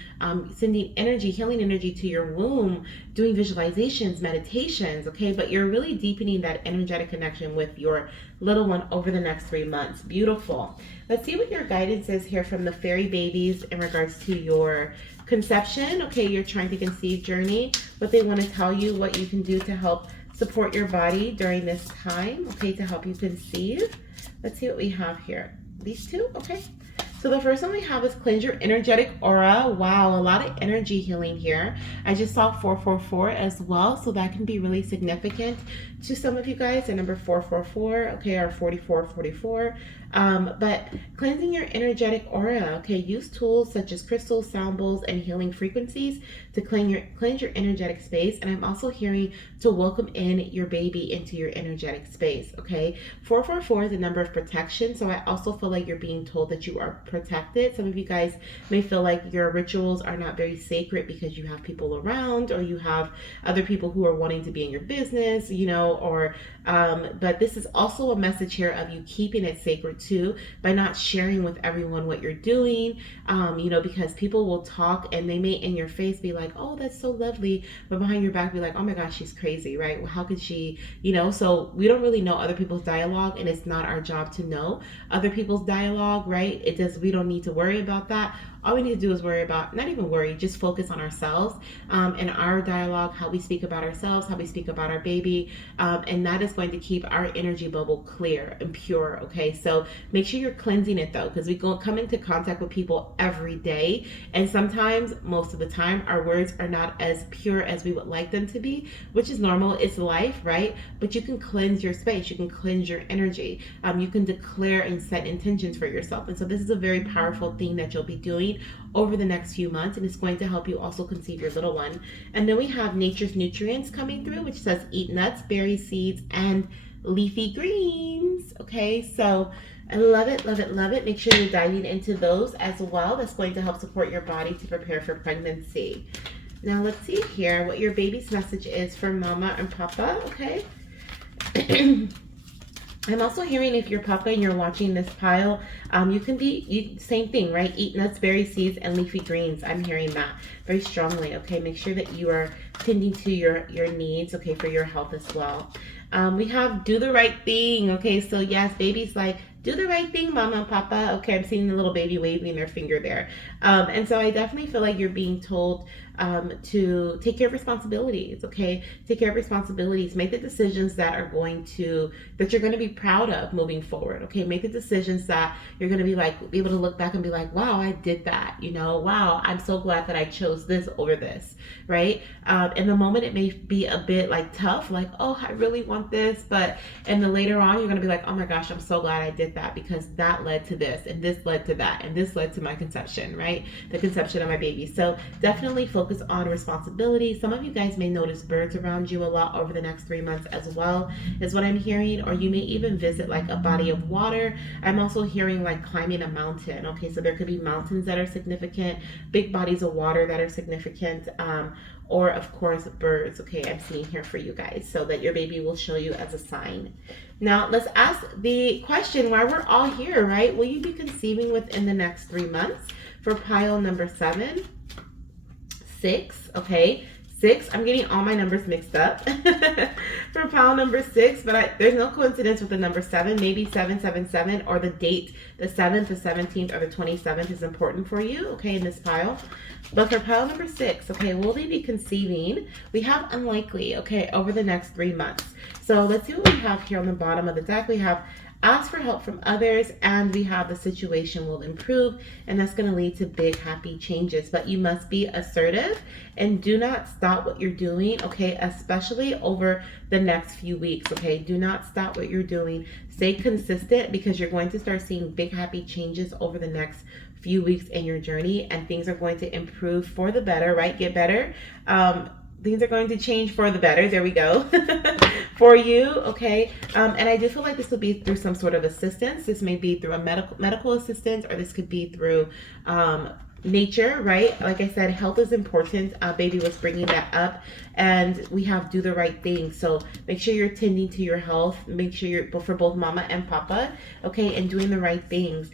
sending energy, healing energy to your womb, doing visualizations, meditations, okay? But you're really deepening that energetic connection with your little one over the next 3 months. Beautiful. Let's see what your guidance is here from the fairy babies in regards to your conception, okay? Your trying to conceive journey, what they want to tell you, what you can do to help support your body during this time, okay, to help you conceive. Let's see what we have here. These two, okay. So the first one we have is cleanse your energetic aura. Wow, a lot of energy healing here. I just saw 444 as well, so that can be really significant to some of you guys. The number 444, okay, or 4444. But cleansing your energetic aura, okay, use tools such as crystals, sound bowls, and healing frequencies to cleanse your energetic space. And I'm also hearing to welcome in your baby into your energetic space, okay? 444 is a number of protection, so I also feel like you're being told that you are protected. Some of you guys may feel like your rituals are not very sacred because you have people around, or you have other people who are wanting to be in your business, you know, or but this is also a message here of you keeping it sacred too, by not sharing with everyone what you're doing, you know, because people will talk and they may in your face be like, oh, that's so lovely, but behind your back be like, oh my gosh, she's crazy, right? Well, how could she, you know? So we don't really know other people's dialogue, and it's not our job to know other people's dialogue, right? We don't need to worry about that. All we need to do is worry about, not even worry, just focus on ourselves, and our dialogue, how we speak about ourselves, how we speak about our baby, and that is going to keep our energy bubble clear and pure, okay? So make sure you're cleansing it though, because we come into contact with people every day, and sometimes, most of the time, our words are not as pure as we would like them to be, which is normal. It's life, right? But you can cleanse your space, you can cleanse your energy, you can declare and set intentions for yourself. And so this is a very powerful thing that you'll be doing over the next few months, and it's going to help you also conceive your little one. And then we have nature's nutrients coming through, which says eat nuts, berries, seeds, and leafy greens. Okay, so I love it, love it, love it. Make sure you're diving into those as well. That's going to help support your body to prepare for pregnancy. Now let's see here what your baby's message is for mama and papa, okay? I'm also hearing, if you're papa and you're watching this pile, you can be, same thing, right? Eat nuts, berries, seeds, and leafy greens. I'm hearing that very strongly, okay? Make sure that you are tending to your needs, okay, for your health as well. We have do the right thing, okay? So yes, baby's like, do the right thing, mama and papa. Okay, I'm seeing the little baby waving their finger there. And so I definitely feel like you're being told to take care of responsibilities, okay? Take care of responsibilities. Make the decisions that you're going to be proud of moving forward, okay? Make the decisions that you're going to be able to look back and be like, wow, I did that, you know? Wow, I'm so glad that I chose this over this, right? In the moment, it may be a bit like tough, like, oh, I really want this, but and then later on, you're going to be like, oh my gosh, I'm so glad I did that, because that led to this, and this led to that, and this led to my conception, right? The conception of my baby. So definitely focus on responsibility. Some of you guys may notice birds around you a lot over the next 3 months as well, is what I'm hearing, or you may even visit like a body of water. I'm also hearing like climbing a mountain, okay? So there could be mountains that are significant, big bodies of water that are significant, or of course birds, okay? I'm seeing here for you guys, so that your baby will show you as a sign. Now let's ask the question why we're all here, right? Will you be conceiving within the next 3 months? For pile number 7, 6, okay? 6, I'm getting all my numbers mixed up. For pile number 6, but there's no coincidence with the number 7. Maybe 777, or the date, the 7th, the 17th, or the 27th is important for you, okay, in this pile. But for pile number 6, okay, will they be conceiving? We have unlikely, okay, over the next 3 months. So let's see what we have here on the bottom of the deck. We have ask for help from others, and we have the situation will improve, and that's going to lead to big happy changes. But you must be assertive and do not stop what you're doing, okay, especially over the next few weeks, okay? Do not stop what you're doing. Stay consistent, because you're going to start seeing big happy changes over the next few weeks in your journey, and things are going to improve for the better, right? Get better. Things are going to change for the better. There we go. For you, okay? And I do feel like this will be through some sort of assistance. This may be through a medical assistance, or this could be through nature, right? Like I said, health is important. Baby was bringing that up, and we have do the right thing. So make sure you're tending to your health. Make sure you're for both mama and papa, okay, and doing the right things.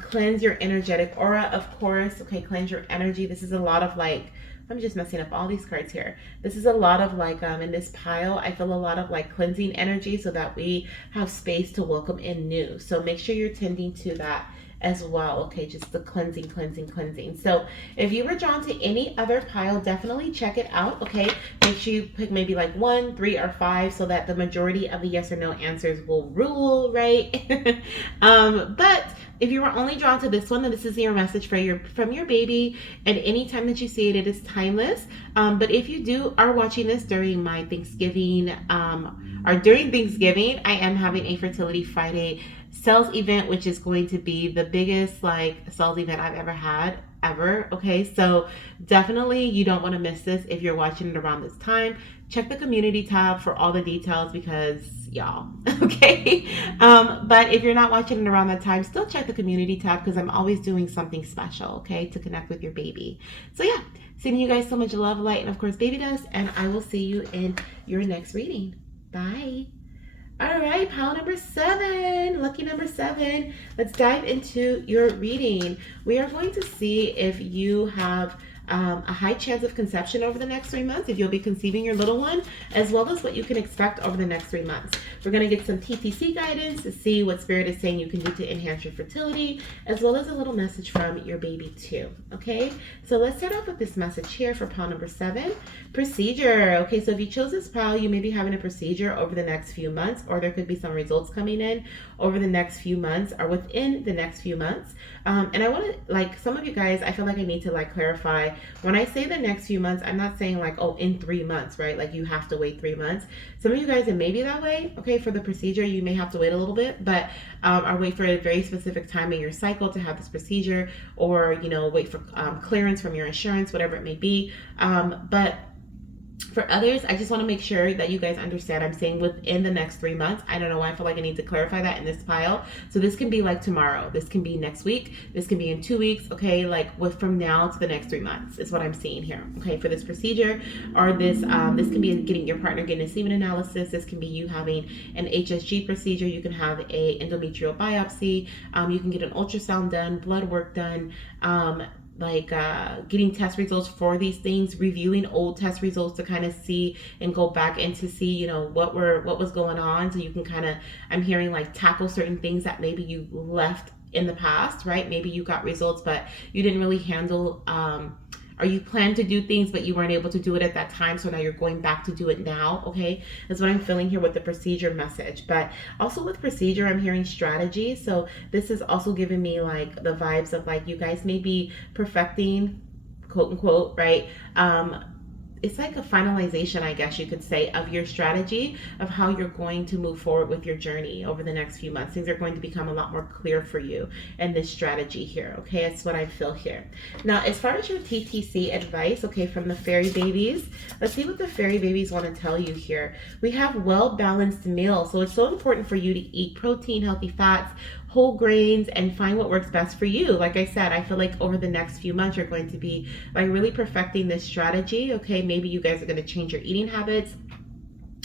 Cleanse your energetic aura, of course. Okay, cleanse your energy. This is a lot of like. I'm just messing up all these cards here. This is a lot of like in this pile, I feel a lot of like cleansing energy so that we have space to welcome in new. So make sure you're tending to that as well. Okay, just the cleansing, cleansing, cleansing. So if you were drawn to any other pile, definitely check it out. Okay, make sure you pick maybe like 1, 3, or 5 so that the majority of the yes or no answers will rule, right? But if you were only drawn to this one, then this is your message for from your baby. And anytime that you see it, it is timeless. But if you are watching this during my Thanksgiving, or during Thanksgiving, I am having a Fertility Friday sales event, which is going to be the biggest like sales event I've ever had ever. Okay, so definitely you don't want to miss this if you're watching it around this time. Check the community tab for all the details because y'all, okay. But if you're not watching it around that time, still check the community tab because I'm always doing something special, okay, to connect with your baby. So yeah, sending you guys so much love, light, and of course baby dust, and I will see you in your next reading. Bye. All right, pile number 7, lucky number 7. Let's dive into your reading. We are going to see if you have a high chance of conception over the next 3 months, if you'll be conceiving your little one, as well as what you can expect over the next 3 months. We're going to get some TTC guidance to see what Spirit is saying you can do to enhance your fertility, as well as a little message from your baby too. Okay, so let's start off with this message here for pile number 7. Procedure. Okay, so if you chose this pile, you may be having a procedure over the next few months, or there could be some results coming in over the next few months or within the next few months. And I want to, like, some of you guys, I feel like I need to like clarify when I say the next few months, I'm not saying like, oh, in 3 months, right? Like you have to wait 3 months. Some of you guys, it may be that way. Okay, for the procedure, you may have to wait a little bit, but or wait for a very specific time in your cycle to have this procedure, or wait for clearance from your insurance, whatever it may be. But for others, I just want to make sure that you guys understand I'm saying within the next 3 months. I don't know why I feel like I need to clarify that in this pile. So this can be like tomorrow. This can be next week. This can be in 2 weeks. Okay, like from now to the next 3 months is what I'm seeing here. Okay, for this procedure, or this can be getting your partner getting a semen analysis. This can be you having an HSG procedure. You can have a endometrial biopsy. You can get an ultrasound done, blood work done. Getting test results for these things, reviewing old test results to kind of see and go back and to see, what was going on. So you can kind of, I'm hearing like tackle certain things that maybe you left in the past, right? Maybe you got results, but you didn't really handle, or you planned to do things, but you weren't able to do it at that time. So now you're going back to do it now. Okay. That's what I'm feeling here with the procedure message. But also with procedure, I'm hearing strategy. So this is also giving me like the vibes of like, you guys may be perfecting, quote unquote, right? It's like a finalization, I guess you could say, of your strategy of how you're going to move forward with your journey over the next few months. Things are going to become a lot more clear for you in this strategy here. Okay, that's what I feel here. Now, as far as your TTC advice, okay, from the fairy babies, let's see what the fairy babies want to tell you here. We have well-balanced meals. So it's so important for you to eat protein, healthy fats, whole grains, and find what works best for you. Like I said, I feel like over the next few months, you're going to be like really perfecting this strategy. Okay, maybe you guys are going to change your eating habits.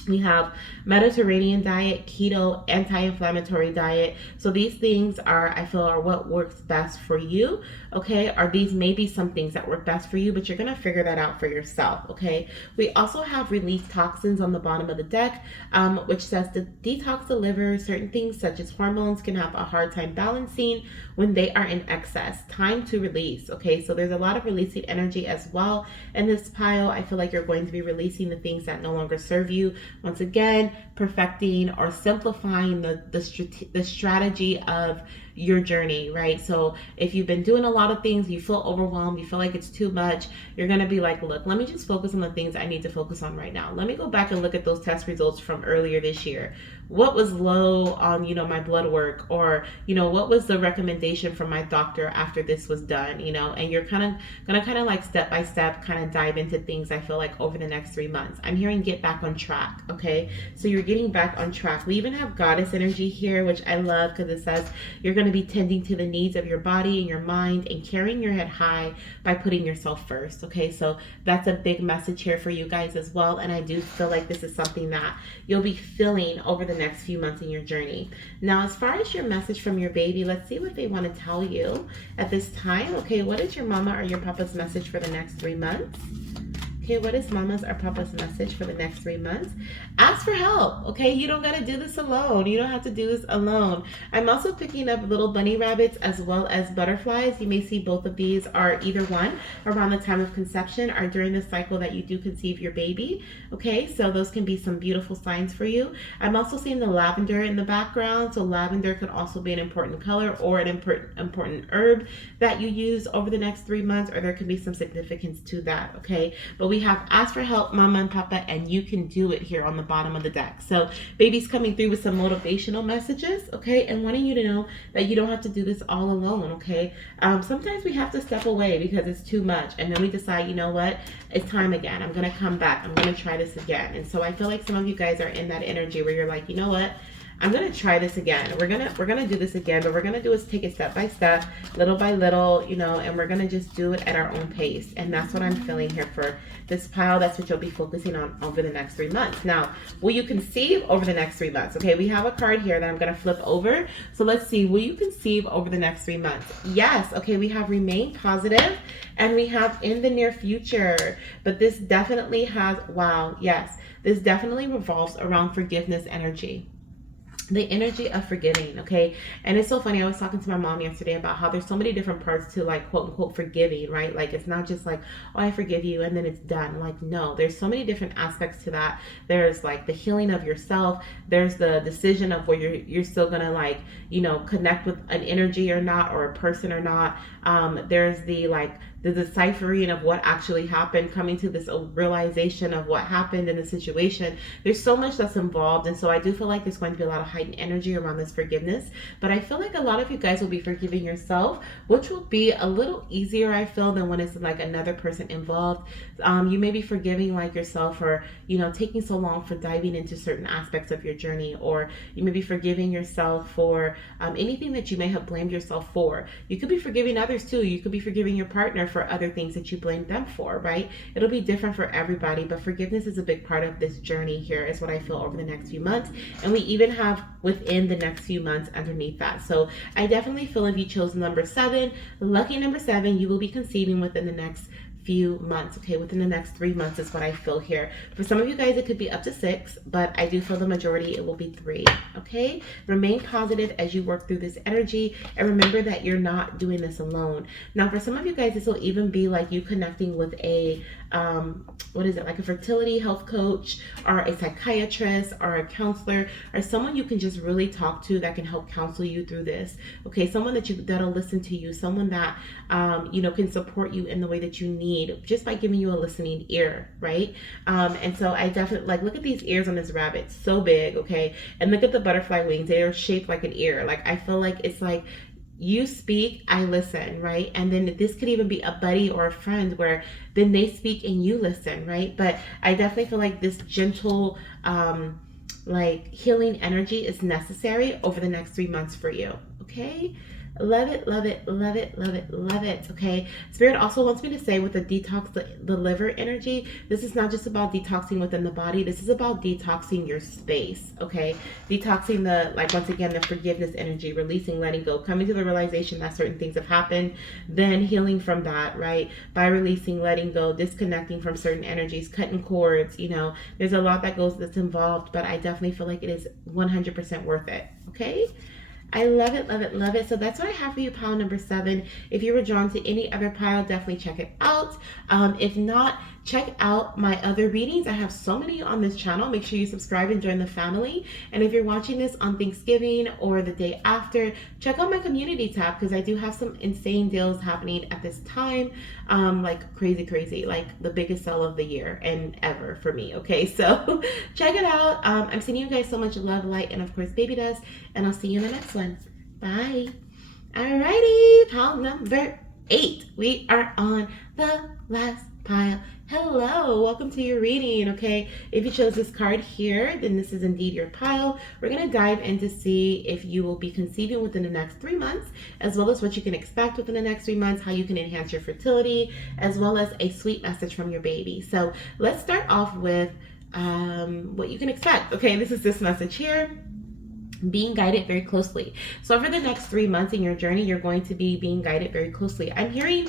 We have Mediterranean diet, keto, anti-inflammatory diet. So these things I feel are what works best for you. Okay, or these may be some things that work best for you, but you're gonna figure that out for yourself. Okay, we also have release toxins on the bottom of the deck, which says to detox the liver. Certain things such as hormones can have a hard time balancing when they are in excess. Time to release. Okay, so there's a lot of releasing energy as well in this pile. I feel like you're going to be releasing the things that no longer serve you. Once again, perfecting or simplifying the strategy of your journey, right? So if you've been doing a lot of things, you feel overwhelmed, you feel like it's too much, you're going to be like, look, let me just focus on the things I need to focus on right now. Let me go back and look at those test results from earlier this year. What was low on, my blood work, or, what was the recommendation from my doctor after this was done, and you're gonna like step by step kind of dive into things. I feel like over the next 3 months, I'm hearing get back on track. Okay, so you're getting back on track. We even have goddess energy here, which I love because it says you're going going to be tending to the needs of your body and your mind and carrying your head high by putting yourself first. Okay, so that's a big message here for you guys as well. And I do feel like this is something that you'll be feeling over the next few months in your journey. Now, as far as your message from your baby, let's see what they want to tell you at this time. Okay, what is your mama or your papa's message for the next 3 months? Okay, what is mama's or papa's message for the next 3 months? Ask for help, okay? You don't got to do this alone. You don't have to do this alone. I'm also picking up little bunny rabbits as well as butterflies. You may see both of these are either one around the time of conception or during the cycle that you do conceive your baby, okay? So those can be some beautiful signs for you. I'm also seeing the lavender in the background. So lavender could also be an important color or an important herb that you use over the next 3 months, or there can be some significance to that, okay? But we have ask for help, mama and papa, and you can do it here on the bottom of the deck. So baby's coming through with some motivational messages, okay, and wanting you to know that you don't have to do this all alone, okay? Sometimes we have to step away because it's too much, and then we decide, you know what, it's time again. I'm gonna come back. I'm gonna try this again. And so I feel like some of you guys are in that energy where you're like, you know what, I'm gonna try this again. We're gonna do this again, but we're gonna do is take it step by step, little by little, you know, and we're gonna just do it at our own pace. And that's what I'm feeling here for this pile. That's what you'll be focusing on over the next 3 months. Now, will you conceive over the next 3 months? Okay, we have a card here that I'm gonna flip over. So let's see, will you conceive over the next 3 months? Yes. Okay, we have remain positive and we have in the near future. But this definitely has, wow, yes, this definitely revolves around forgiveness energy. The energy of forgiving, okay? And it's so funny, I was talking to my mom yesterday about how there's so many different parts to, like, quote unquote forgiving, right? Like, it's not just like, oh, I forgive you and then it's done. Like, no, there's so many different aspects to that. There's like the healing of yourself, there's the decision of where you're still gonna, like, you know, connect with an energy or not, or a person or not. There's the, like, the deciphering of what actually happened, coming to this realization of what happened in the situation. There's so much that's involved, and so I do feel like there's going to be a lot of heightened energy around this forgiveness. But I feel like a lot of you guys will be forgiving yourself, which will be a little easier, I feel, than when it's like another person involved. You may be forgiving like yourself for, you know, taking so long for diving into certain aspects of your journey, or you may be forgiving yourself for anything that you may have blamed yourself for. You could be forgiving others too. You could be forgiving your partner for other things that you blame them for, right? It'll be different for everybody, but forgiveness is a big part of this journey here, is what I feel over the next few months. And we even have within the next few months underneath that. So I definitely feel if you chose number 7, lucky number 7, you will be conceiving within the next few months, okay? Within the next 3 months is what I feel here. For some of you guys, it could be up to 6, but I do feel the majority, it will be 3, okay? Remain positive as you work through this energy, and remember that you're not doing this alone. Now, for some of you guys, this will even be like you connecting with a, what is it, like a fertility health coach, or a psychiatrist, or a counselor, or someone you can just really talk to that can help counsel you through this, okay? Someone that'll listen to you, someone that, you know, can support you in the way that you need, just by giving you a listening ear, right? And so I definitely, like, look at these ears on this rabbit, so big, okay? And look at the butterfly wings, they are shaped like an ear. Like, I feel like it's like you speak, I listen, right? And then this could even be a buddy or a friend where then they speak and you listen, right? But I definitely feel like this gentle, like, healing energy is necessary over the next 3 months for you, okay? Love it, love it, love it, love it, love it, okay? Spirit also wants me to say with the detox, the liver energy, this is not just about detoxing within the body, this is about detoxing your space, okay? Detoxing the, like, once again, the forgiveness energy, releasing, letting go, coming to the realization that certain things have happened, then healing from that, right? By releasing, letting go, disconnecting from certain energies, cutting cords, you know, there's a lot that's involved, but I definitely feel like it is 100% worth it, okay? I love it, love it, love it. So that's what I have for you, pile number 7. If you were drawn to any other pile, definitely check it out. If not, check out my other readings. I have so many on this channel. Make sure you subscribe and join the family. And if you're watching this on Thanksgiving or the day after, check out my community tab, because I do have some insane deals happening at this time. Like crazy, like the biggest sale of the year and ever for me. Okay, so check it out. I'm sending you guys so much love, light, and of course baby dust, and I'll see you in the next one. Bye. Alrighty, pile number 8. We are on the last pile. Hello, welcome to your reading. Okay, if you chose this card here, then this is indeed your pile. We're going to dive in to see if you will be conceiving within the next 3 months, as well as what you can expect within the next 3 months, how you can enhance your fertility, as well as a sweet message from your baby. So let's start off with what you can expect. Okay, this is this message here: being guided very closely. So over the next 3 months in your journey, you're going to be being guided very closely. I'm hearing,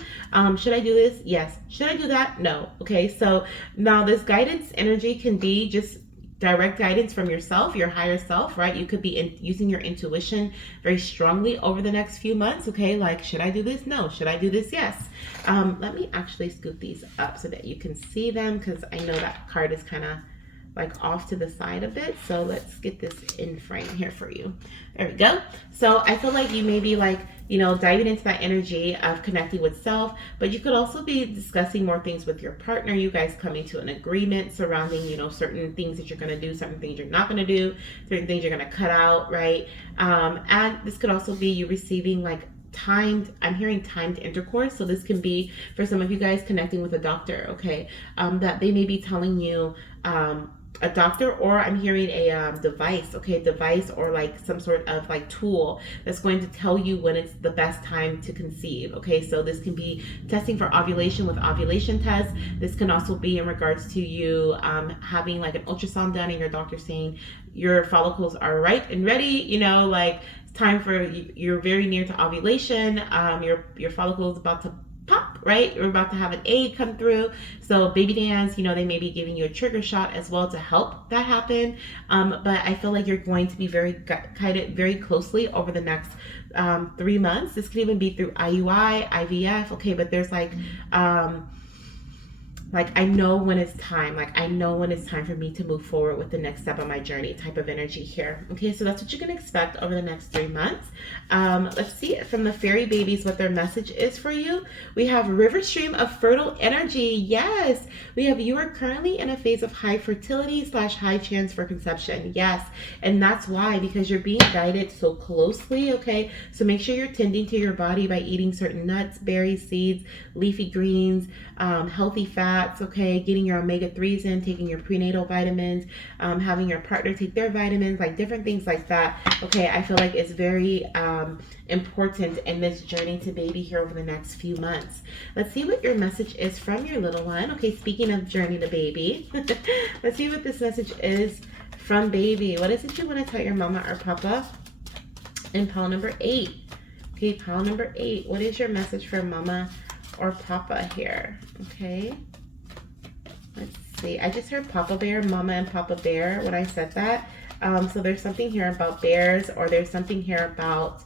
should I do this? Yes. Should I do that? No. Okay, so now this guidance energy can be just direct guidance from yourself, your higher self, right? You could be using your intuition very strongly over the next few months. Okay, like, should I do this? No. Should I do this? Yes. Let me actually scoop these up so that you can see them, because I know that card is kind of like off to the side a bit. So let's get this in frame here for you. There we go. So I feel like you may be like, diving into that energy of connecting with self, but you could also be discussing more things with your partner. You guys coming to an agreement surrounding, certain things that you're going to do, certain things you're not going to do, certain things you're going to cut out, right? And this could also be you receiving like I'm hearing timed intercourse. So this can be for some of you guys connecting with a doctor, okay? That they may be telling you, a doctor, or I'm hearing a device, okay, device or like some sort of like tool that's going to tell you when it's the best time to conceive. Okay, so this can be testing for ovulation with ovulation tests. This can also be in regards to you having like an ultrasound done and your doctor saying your follicles are right and ready, like it's time for, you're very near to ovulation, your follicle is about to pop, right? You're about to have an egg come through. So baby dance, they may be giving you a trigger shot as well to help that happen. But I feel like you're going to be very guided very closely over the next 3 months. This could even be through IUI, IVF, okay? But there's like I know when it's time. Like, I know when it's time for me to move forward with the next step on my journey type of energy here. Okay, so that's what you can expect over the next 3 months. Let's see from the fairy babies what their message is for you. We have river stream of fertile energy. Yes, we have you are currently in a phase of high fertility / high chance for conception. Yes, and that's why, because you're being guided so closely. Okay, so make sure you're tending to your body by eating certain nuts, berries, seeds, leafy greens, healthy fats, okay, getting your omega-3s in, taking your prenatal vitamins, having your partner take their vitamins, like different things like that. Okay, I feel like it's very important in this journey to baby here over the next few months. Let's see what your message is from your little one. Okay, speaking of journey to baby, let's see what this message is from baby. What is it you want to tell your mama or papa in pile number 8? Okay, pile number 8. What is your message for mama or papa here? Okay, let's see. I just heard Papa Bear, Mama and Papa Bear when I said that. So there's something here about bears, or there's something here about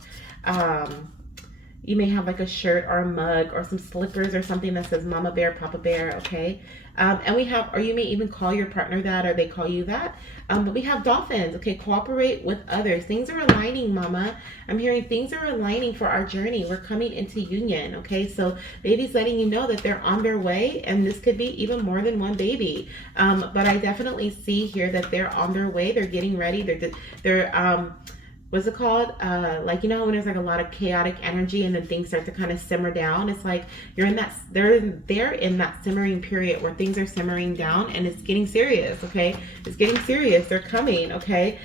you may have like a shirt or a mug or some slippers or something that says Mama Bear, Papa Bear, okay? And we have, or you may even call your partner that, or they call you that. But we have dolphins, okay? Cooperate with others. Things are aligning, Mama. I'm hearing things are aligning for our journey. We're coming into union, okay? So baby's letting you know that they're on their way, and this could be even more than one baby. But I definitely see here that they're on their way. They're getting ready. They're what's it called? Like, when there's like a lot of chaotic energy and then things start to kind of simmer down. It's like you're in that, they're in that simmering period where things are simmering down and it's getting serious, okay? It's getting serious. They're coming, okay?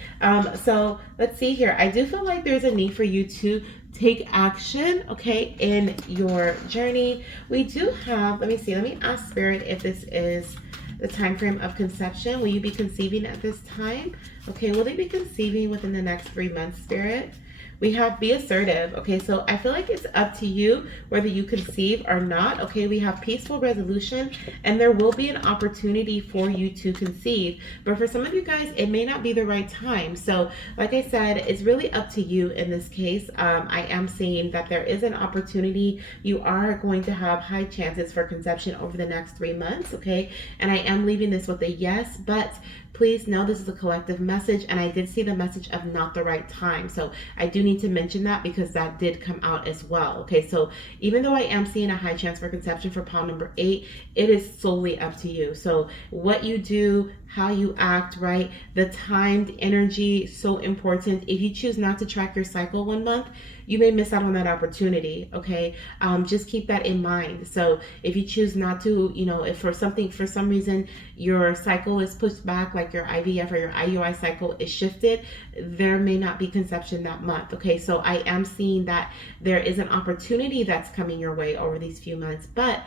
So let's see here. I do feel like there's a need for you to take action, okay, in your journey. We do have, let me see, let me ask Spirit if this is the time frame of conception. Will you be conceiving at this time? Okay, will they be conceiving within the next 3 months, Spirit? We have be assertive. Okay, so I feel like it's up to you whether you conceive or not. Okay, we have peaceful resolution, and there will be an opportunity for you to conceive. But for some of you guys, it may not be the right time. So like I said, it's really up to you in this case. I am saying that there is an opportunity. You are going to have high chances for conception over the next 3 months. Okay, and I am leaving this with a yes, but please know this is a collective message, and I did see the message of not the right time. So I do need to mention that because that did come out as well. Okay, so even though I am seeing a high chance for conception for pile number 8, it is solely up to you. So what you do, how you act, right? The timed energy, so important. If you choose not to track your cycle 1 month, you may miss out on that opportunity. Okay, just keep that in mind. So if you choose not to, if for some reason your cycle is pushed back, like your IVF or your IUI cycle is shifted, there may not be conception that month. Okay, so I am seeing that there is an opportunity that's coming your way over these few months, but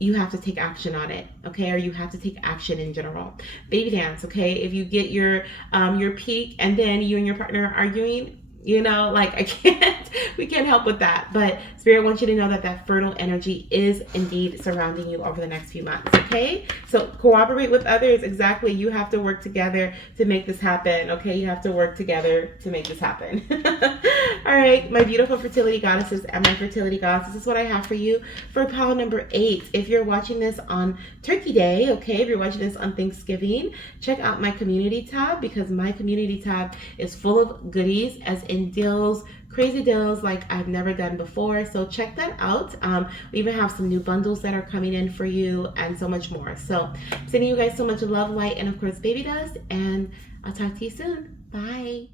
you have to take action on it, okay? Or you have to take action in general. Baby dance, okay? If you get your peak and then you and your partner are arguing, like we can't help with that. But Spirit wants you to know that that fertile energy is indeed surrounding you over the next few months, okay? So cooperate with others. Exactly. You have to work together to make this happen, okay? You have to work together to make this happen. All right, my beautiful fertility goddesses and my fertility gods, this is what I have for you for pile number 8. If you're watching this on Turkey Day, okay, if you're watching this on Thanksgiving, check out my community tab, because my community tab is full of goodies, as in deals, crazy deals like I've never done before. So check that out. We even have some new bundles that are coming in for you and so much more. So sending you guys so much love, light, and of course baby dust, and I'll talk to you soon. Bye.